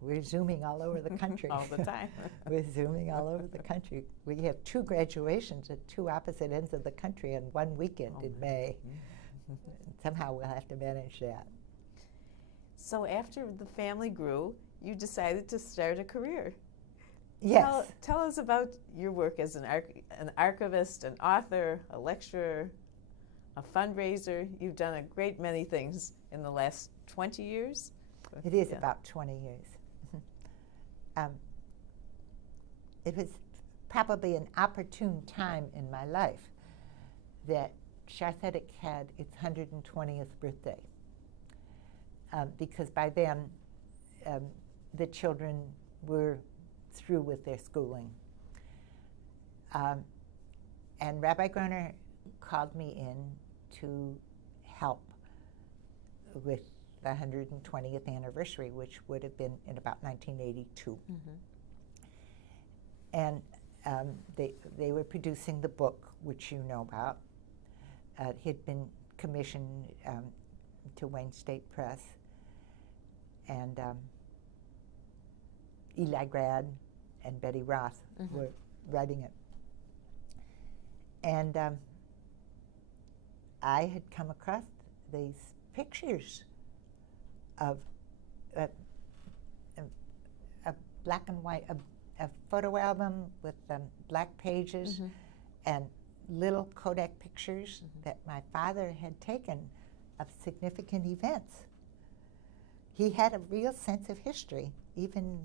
we're Zooming all over the country. All the time. We're Zooming all over the country. We have 2 graduations at 2 opposite ends of the country in one weekend in May. Somehow we'll have to manage that. So after the family grew, you decided to start a career. Yes. Tell us about your work as an archivist, an author, a lecturer, a fundraiser. You've done a great many things in the last 20 years. It is about 20 years. It was probably an opportune time in my life that Tricentennial had its 120th birthday, because by then the children were through with their schooling. And Rabbi Groner called me in to help with the 120th anniversary, which would have been in about 1982. And they were producing the book, which you know about. It had been commissioned to Wayne State Press, and Eli Grad and Betty Roth were writing it. And I had come across these pictures of a black and white, a photo album with black pages and little Kodak pictures that my father had taken of significant events. He had a real sense of history, even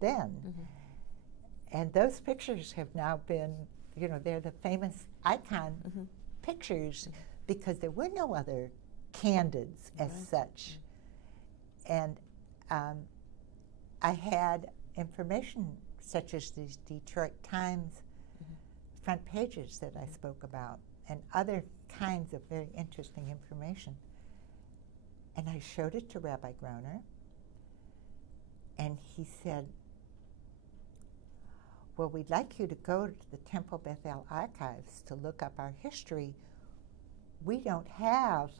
then. And those pictures have now been, you know, they're the famous icon pictures because there were no other candids as such. And I had information such as these Detroit Times front pages that I spoke about and other kinds of very interesting information. And I showed it to Rabbi Groner, and he said, well, we'd like you to go to the Temple Beth-El archives to look up our history. We don't have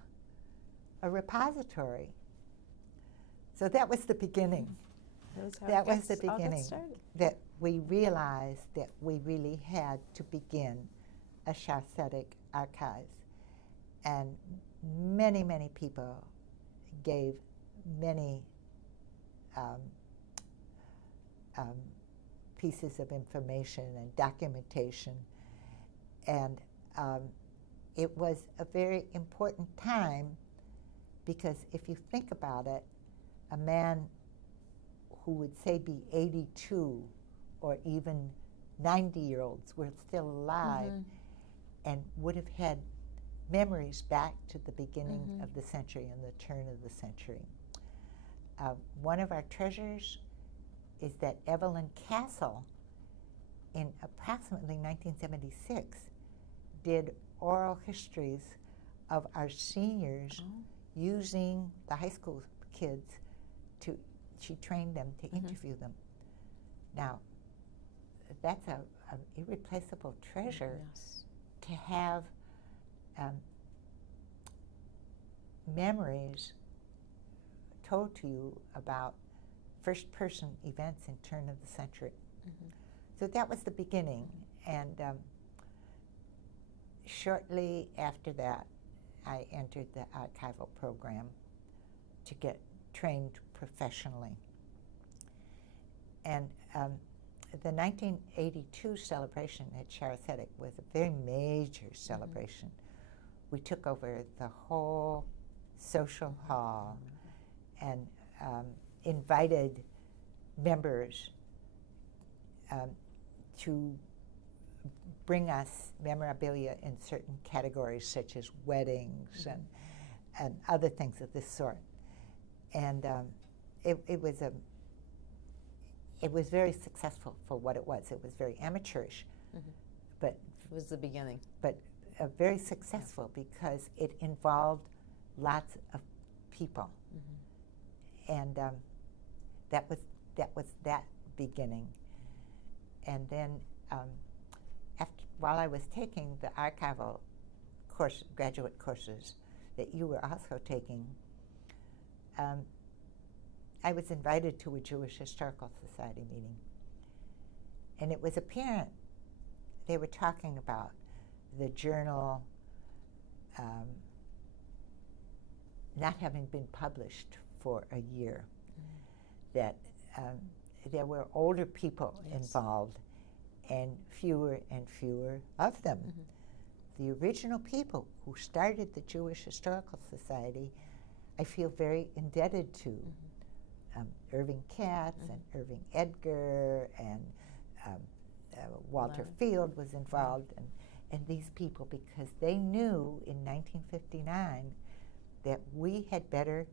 a repository. So that was the beginning. That was the beginning, that we realized that we really had to begin a Shasedic archives. And many, many people gave many pieces of information and documentation. And it was a very important time because if you think about it, a man who would say be 82 or even 90-year-olds were still alive and would have had memories back to the beginning of the century and the turn of the century. One of our treasures is that Evelyn Castle, in approximately 1976, did oral histories of our seniors using the high school kids to, she trained them to interview them. Now, that's an irreplaceable treasure to have memories told to you about first-person events in turn of the century. So that was the beginning, and shortly after that, I entered the archival program to get trained professionally. And the 1982 celebration at Sharacetic was a very major celebration. We took over the whole social hall and invited members to bring us memorabilia in certain categories such as weddings and other things of this sort. And it was very successful for what it was. It was very amateurish, but it was the beginning. But very successful because it involved lots of people, and that was that beginning. And then while I was taking the archival course, graduate courses that you were also taking, I was invited to a Jewish Historical Society meeting. And it was apparent they were talking about the journal not having been published for a year, that there were older people involved and fewer of them. The original people who started the Jewish Historical Society, I feel very indebted to. Irving Katz and Irving Edgar and Walter Field was involved, and these people, because they knew in 1959 that we had better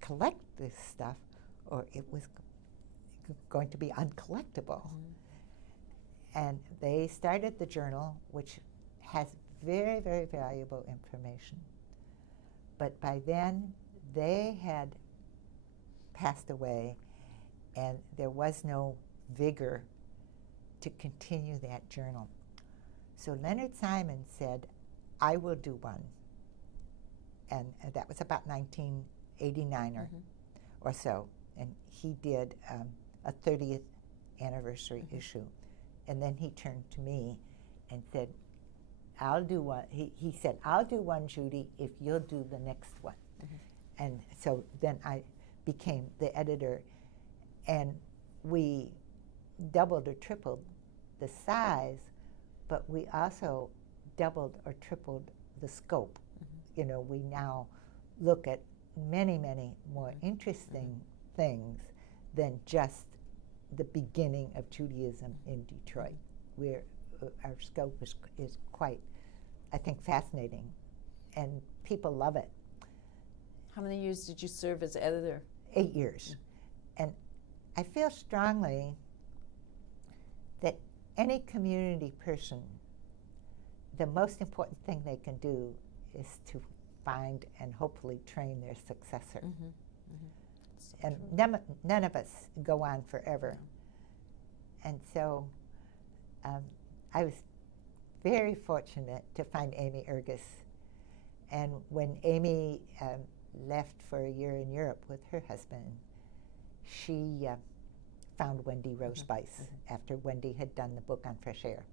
collect this stuff or it was going to be uncollectible. And they started the journal, which has very, very valuable information. But by then, they had passed away, and there was no vigor to continue that journal. So Leonard Simon said, I will do one. And that was about 1989 or so. And he did a 30th anniversary issue. And then he turned to me and said, I'll do one. He said, I'll do one, Judy, if you'll do the next one. And so then I became the editor, and we doubled or tripled the size, but we also doubled or tripled the scope. You know, we now look at many, many more interesting things than just the beginning of Judaism in Detroit. Our scope is quite, I think, fascinating, and people love it. How many years did you serve as editor? 8 years. And I feel strongly that any community person, the most important thing they can do is to find and hopefully train their successor. So And true. none of us go on forever. And so I was very fortunate to find Amy Ergis. And when Amy left for a year in Europe with her husband, she found Wendy Rose Bice after Wendy had done the book on fresh air.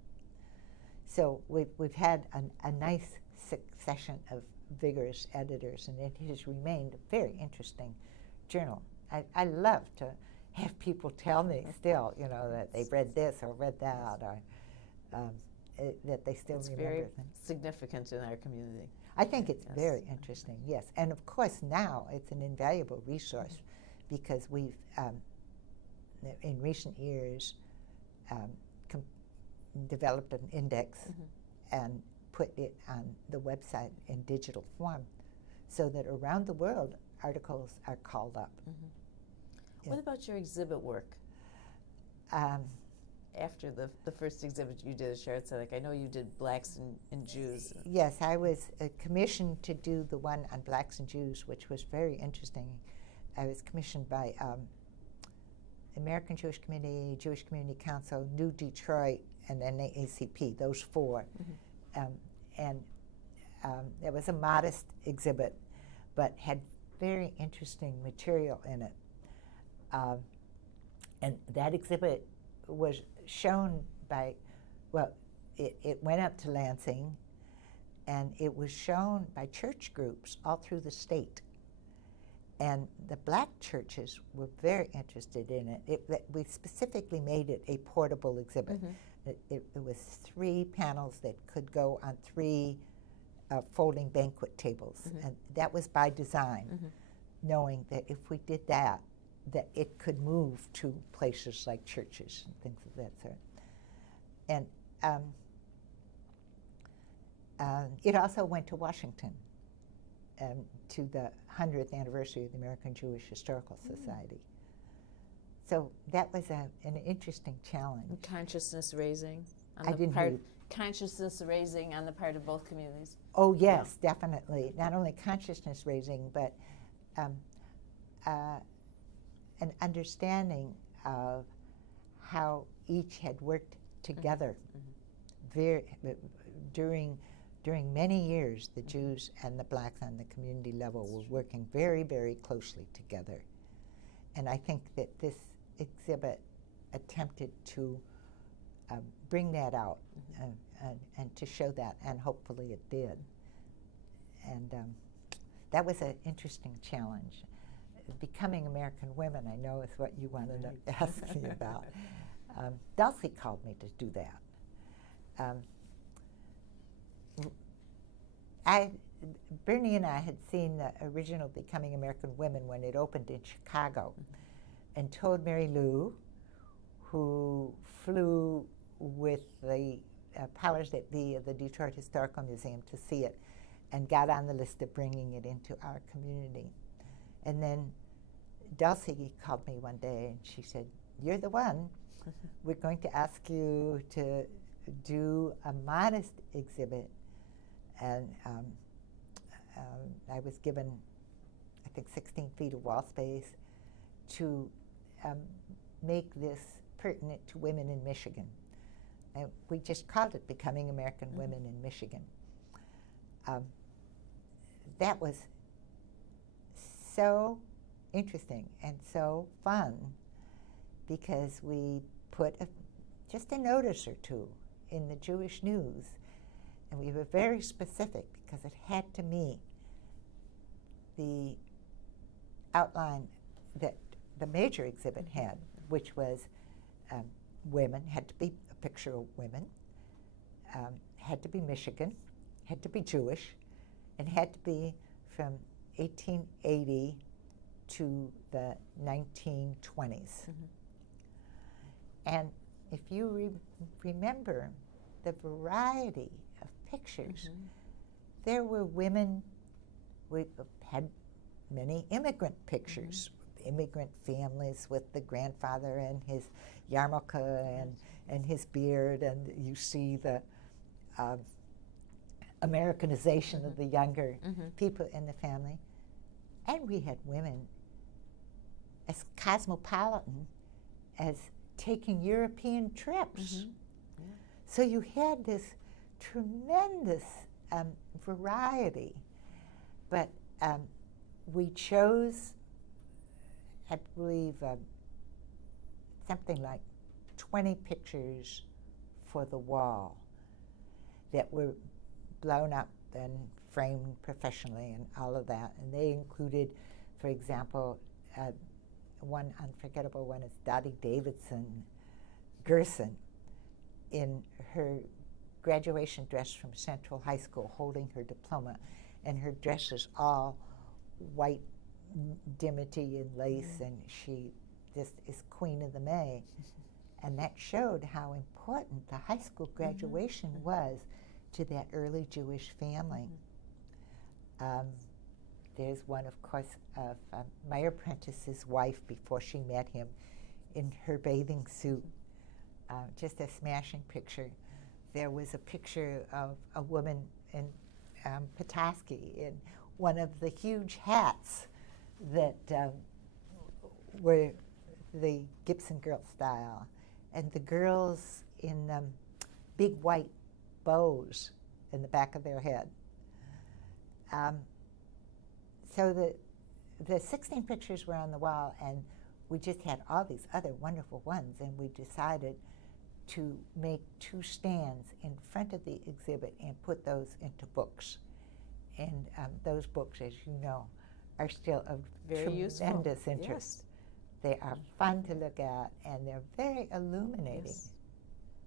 So we've had a nice succession of vigorous editors, and it has remained a very interesting journal. I love to have people tell me still, you know, that they've read this or read that, or that they still remember very things. Significant in our community. I think it's very interesting, yes. And of course now it's an invaluable resource because we've, in recent years, developed an index and put it on the website in digital form so that around the world articles are called up. What about your exhibit work? After the first exhibit you did at Tricentennial, I know you did Blacks and Jews. Yes, I was commissioned to do the one on Blacks and Jews, which was very interesting. I was commissioned by American Jewish Community, Jewish Community Council, New Detroit, and NAACP, those four. And it was a modest exhibit, but had very interesting material in it. And that exhibit was shown by, well, it went up to Lansing, and it was shown by church groups all through the state. And the black churches were very interested in it. We specifically made it a portable exhibit. It was 3 panels that could go on 3 folding banquet tables. And that was by design, knowing that if we did that it could move to places like churches and things of that sort. And it also went to Washington to the 100th anniversary of the American Jewish Historical Society. So that was an interesting challenge. And consciousness raising? Consciousness raising on the part of both communities? Oh, yes, definitely. Not only consciousness raising, but an understanding of how each had worked together. During many years, the Jews and the blacks on the community level were working very, very closely together. And I think that this exhibit attempted to bring that out and to show that, and hopefully it did. And that was an interesting challenge. Becoming American women, I know, is what you wanted to ask me about. Dulcie called me to do that. Bernie and I had seen the original Becoming American Women when it opened in Chicago, and told Mary Lou, who flew with the powers that be of the Detroit Historical Museum to see it, and got on the list of bringing it into our community. And then Dulcie called me one day and she said, "You're the one. We're going to ask you to do a modest exhibit and I was given, I think, 16 feet of wall space to make this pertinent to women in Michigan. And we just called it Becoming American Women in Michigan. That was so interesting and so fun because we put just a notice or two in the Jewish news, and we were very specific because it had to meet the outline that the major exhibit had, which was women, had to be a picture of women, had to be Michigan, had to be Jewish, and had to be from 1880 to the 1920s. And if you remember the variety of pictures, there were women, we had many immigrant pictures, immigrant families with the grandfather and his yarmulke and his beard, and you see the Americanization of the younger people in the family. And we had women as cosmopolitan as taking European trips. So you had this tremendous variety, but we chose, I believe, something like 20 pictures for the wall that were blown up and framed professionally and all of that. And they included, for example, one unforgettable one is Dottie Davidson Gerson in her graduation dress from Central High School holding her diploma, and her dress is all white dimity and lace, and she just is Queen of the May. And that showed how important the high school graduation was to that early Jewish family. There's one, of course, of my apprentice's wife before she met him in her bathing suit, just a smashing picture. There was a picture of a woman in Petoskey in one of the huge hats that were the Gibson girl style, and the girls in big white bows in the back of their head. So the 16 pictures were on the wall, and we just had all these other wonderful ones, and we decided to make 2 stands in front of the exhibit and put those into books. And those books, as you know, are still of tremendous interest. Yes. They are fun to look at, and they're very illuminating. Yes.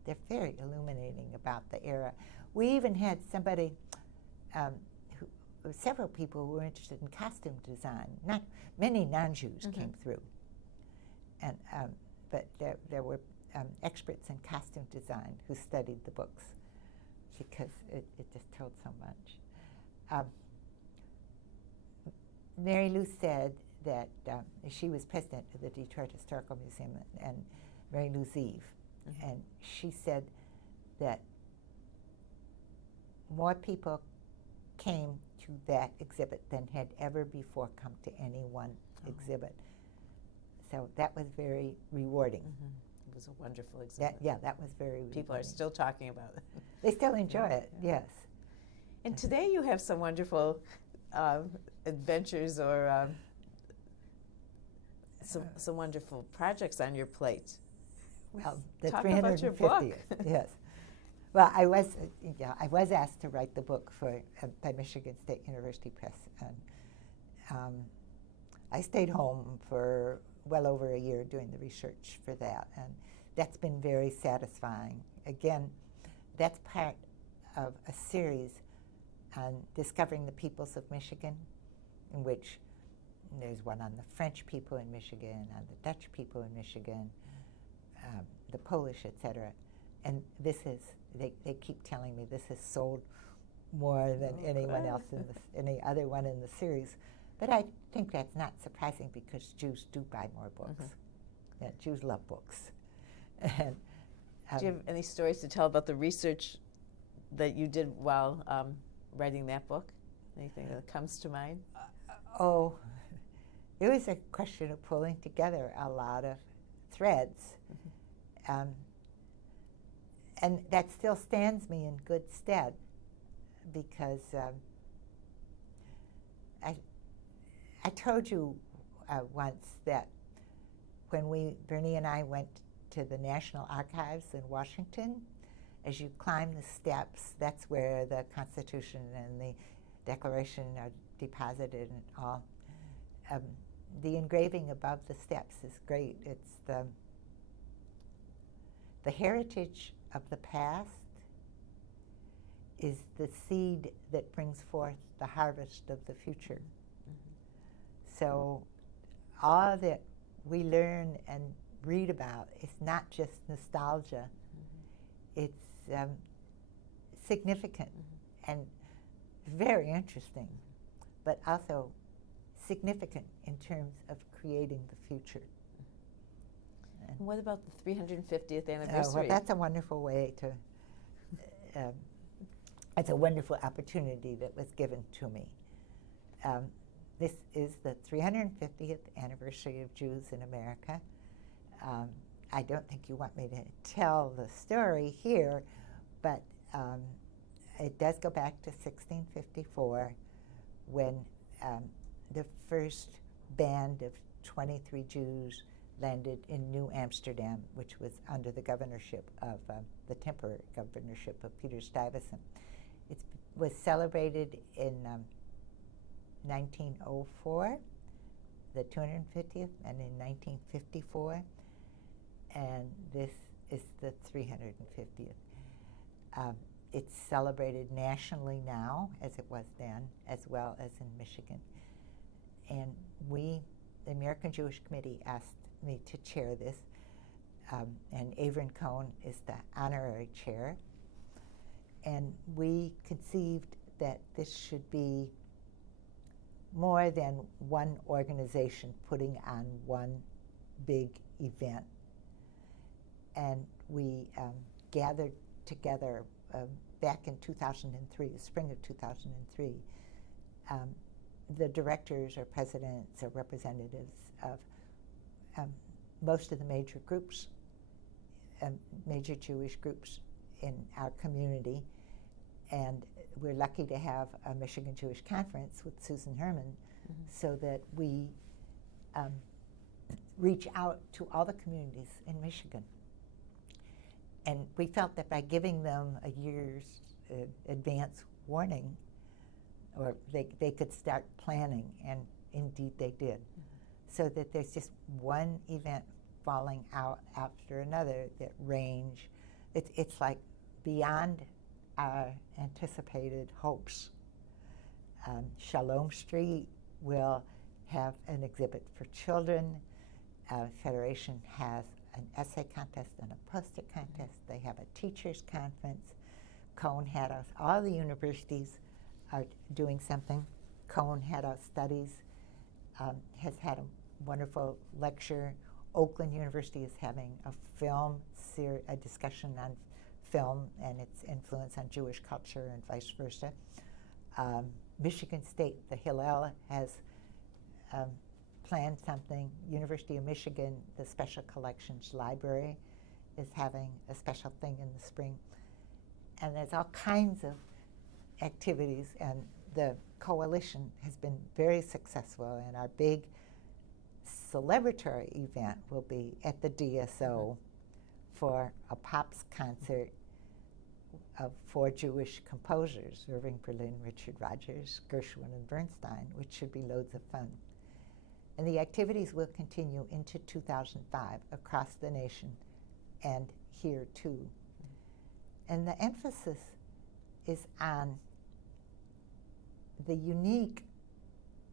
They're very illuminating about the era. We even had somebody, several people who were interested in costume design. Not many non-Jews came through, and but there were experts in costume design who studied the books because it just told so much. Mary Lou said that she was president of the Detroit Historical Museum, and Mary Lou's Eve, and she said that more people came to that exhibit than had ever before come to any one exhibit. So that was very rewarding. It was a wonderful exhibit. That was very rewarding. People are still talking about it. They still enjoy it, yes. And today you have some wonderful adventures or some wonderful projects on your plate. Well, the Talk about your 350th, book. yes. Well, I was asked to write the book by Michigan State University Press, and I stayed home for well over a year doing the research for that, and that's been very satisfying. Again, that's part of a series on discovering the peoples of Michigan, in which there's one on the French people in Michigan, on the Dutch people in Michigan, the Polish, etc. And this is, they keep telling me this has sold more than anyone else in any other one in the series. But I think that's not surprising because Jews do buy more books. Yeah, Jews love books. And, do you have any stories to tell about the research that you did while writing that book? Anything that comes to mind? Oh, it was a question of pulling together a lot of threads. And that still stands me in good stead because I told you once that when Bernie and I went to the National Archives in Washington, as you climb the steps, that's where the Constitution and the Declaration are deposited and all. The engraving above the steps is great. It's the heritage of the past is the seed that brings forth the harvest of the future. So all that we learn and read about is not just nostalgia. It's significant and very interesting, but also significant in terms of creating the future. And what about the 350th anniversary? Well, that's a wonderful way to, it's a wonderful opportunity that was given to me. This is the 350th anniversary of Jews in America. I don't think you want me to tell the story here, but it does go back to 1654 when the first band of 23 Jews landed in New Amsterdam, which was under the governorship of the temporary governorship of Peter Stuyvesant. It was celebrated in 1904, the 250th, and in 1954, and this is the 350th. It's celebrated nationally now, as it was then, as well as in Michigan. And we, the American Jewish Committee, asked me to chair this, and Averin Cohn is the honorary chair. And we conceived that this should be more than one organization putting on one big event. And we gathered together back in 2003, the spring of 2003, the directors or presidents or representatives of most of the major groups, major Jewish groups in our community. And we're lucky to have a Michigan Jewish Conference with Susan Herman, so that we reach out to all the communities in Michigan. And we felt that by giving them a year's advance warning, or they could start planning, and indeed they did. So that there's just one event falling out after another that range. It's like beyond our anticipated hopes. Shalom Street will have an exhibit for children. Federation has an essay contest and a poster contest. They have a teachers conference. Cohn had us, all the universities are doing something. Cohn had us studies, has had a wonderful lecture. Oakland University is having a discussion on film and its influence on Jewish culture and vice versa. Michigan State, the Hillel, has planned something. University of Michigan, the Special Collections Library, is having a special thing in the spring. And there's all kinds of activities, and the coalition has been very successful, and our big celebratory event will be at the DSO for a Pops concert of 4 Jewish composers, Irving Berlin, Richard Rodgers, Gershwin, and Bernstein, which should be loads of fun. And the activities will continue into 2005 across the nation and here too. And the emphasis is on the unique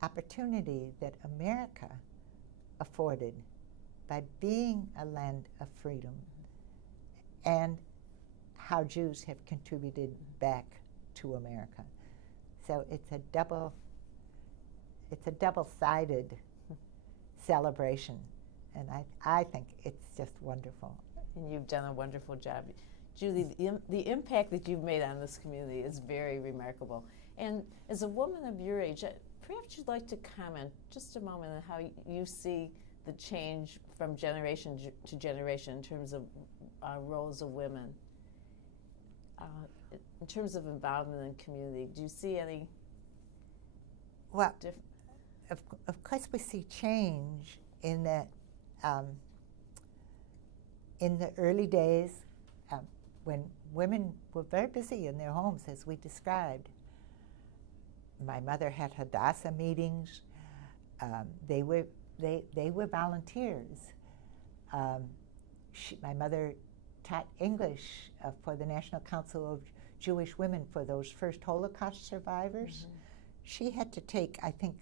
opportunity that America afforded by being a land of freedom, and how Jews have contributed back to America. So it's a double-sided celebration, and I think it's just wonderful. And you've done a wonderful job. Judy, the impact that you've made on this community is very remarkable. And as a woman of your age, perhaps you'd like to comment just a moment on how you see the change from generation to generation in terms of roles of women, in terms of involvement in community. Do you see any? Well, of course we see change in that in the early days when women were very busy in their homes, as we described. My mother had Hadassah meetings. They were volunteers. My mother taught English for the National Council of Jewish Women for those first Holocaust survivors. Mm-hmm. She had to take, I think,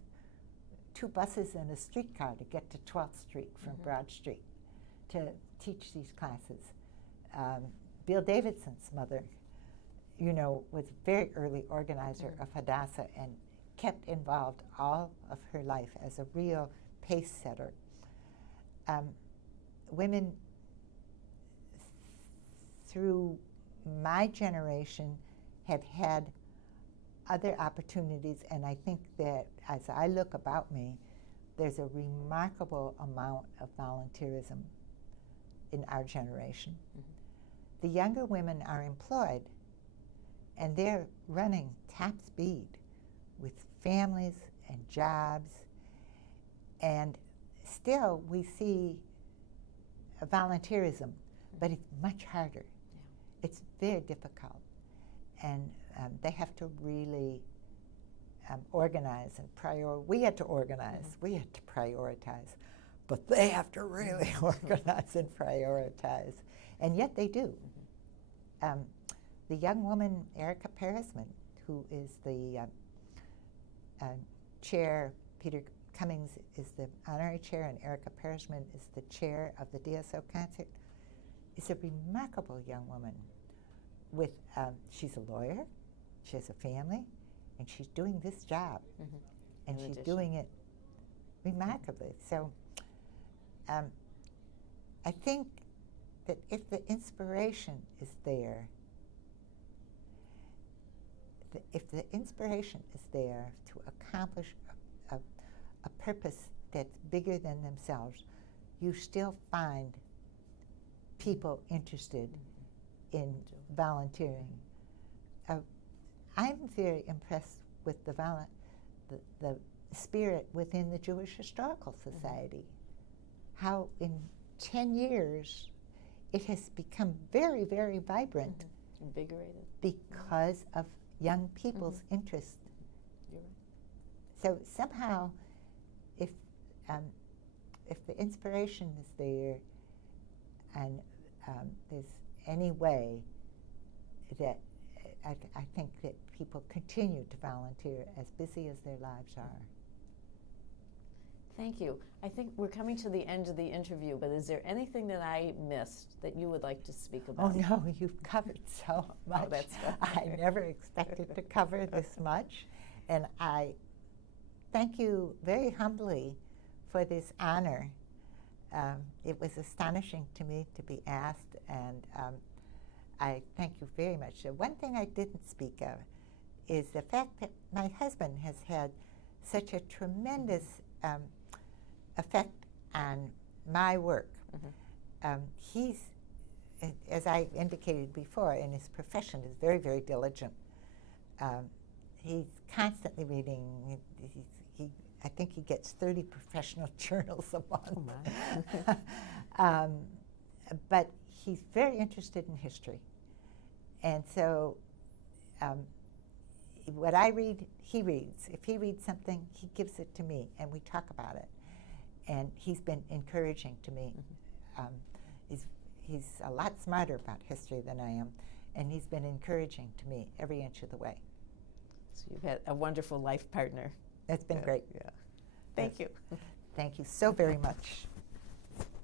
2 buses and a streetcar to get to 12th Street from mm-hmm. Broad Street to teach these classes. Bill Davidson's mother, was a very early organizer mm-hmm. of Hadassah and kept involved all of her life as a real pace setter. Women through my generation have had other opportunities, and I think that as I look about me, there's a remarkable amount of volunteerism in our generation. Mm-hmm. The younger women are employed, and they're running top speed with families and jobs, and still we see volunteerism, but it's much harder. Yeah. It's very difficult, and they have to really organize and we had to organize, mm-hmm. we had to prioritize, but they have to really organize and prioritize, and yet they do. Mm-hmm. The young woman, Erica Perisman, who is the chair, Peter Cummings is the honorary chair, and Erica Perisman is the chair of the DSO concert, is a remarkable young woman. She's a lawyer, she has a family, and she's doing this job, mm-hmm. and she's doing it remarkably. So I think that if the inspiration is there, to accomplish a purpose that's bigger than themselves, you still find people interested in volunteering. I'm very impressed with the spirit within the Jewish Historical Society. Mm-hmm. How in 10 years it has become very, very vibrant. Mm-hmm. Invigorated. Because of young people's mm-hmm. interest. You're right. So somehow, if the inspiration is there, and there's any way that I think that people continue to volunteer as busy as their lives are. Thank you. I think we're coming to the end of the interview, but is there anything that I missed that you would like to speak about? Oh no, you've covered so much. Oh, that's good. I never expected to cover this much, and I thank you very humbly for this honor. It was astonishing to me to be asked, and I thank you very much. One thing I didn't speak of is the fact that my husband has had such a tremendous effect on my work. Mm-hmm. He's, as I indicated before, in his profession is very, very diligent. He's constantly reading. I think he gets 30 professional journals a month. Oh, but he's very interested in history. And so what I read, he reads. If he reads something, he gives it to me, and we talk about it. And he's been encouraging to me. Mm-hmm. He's a lot smarter about history than I am, and he's been encouraging to me every inch of the way. So you've had a wonderful life partner. It's been great. Yeah. Thank you. Thank you so very much.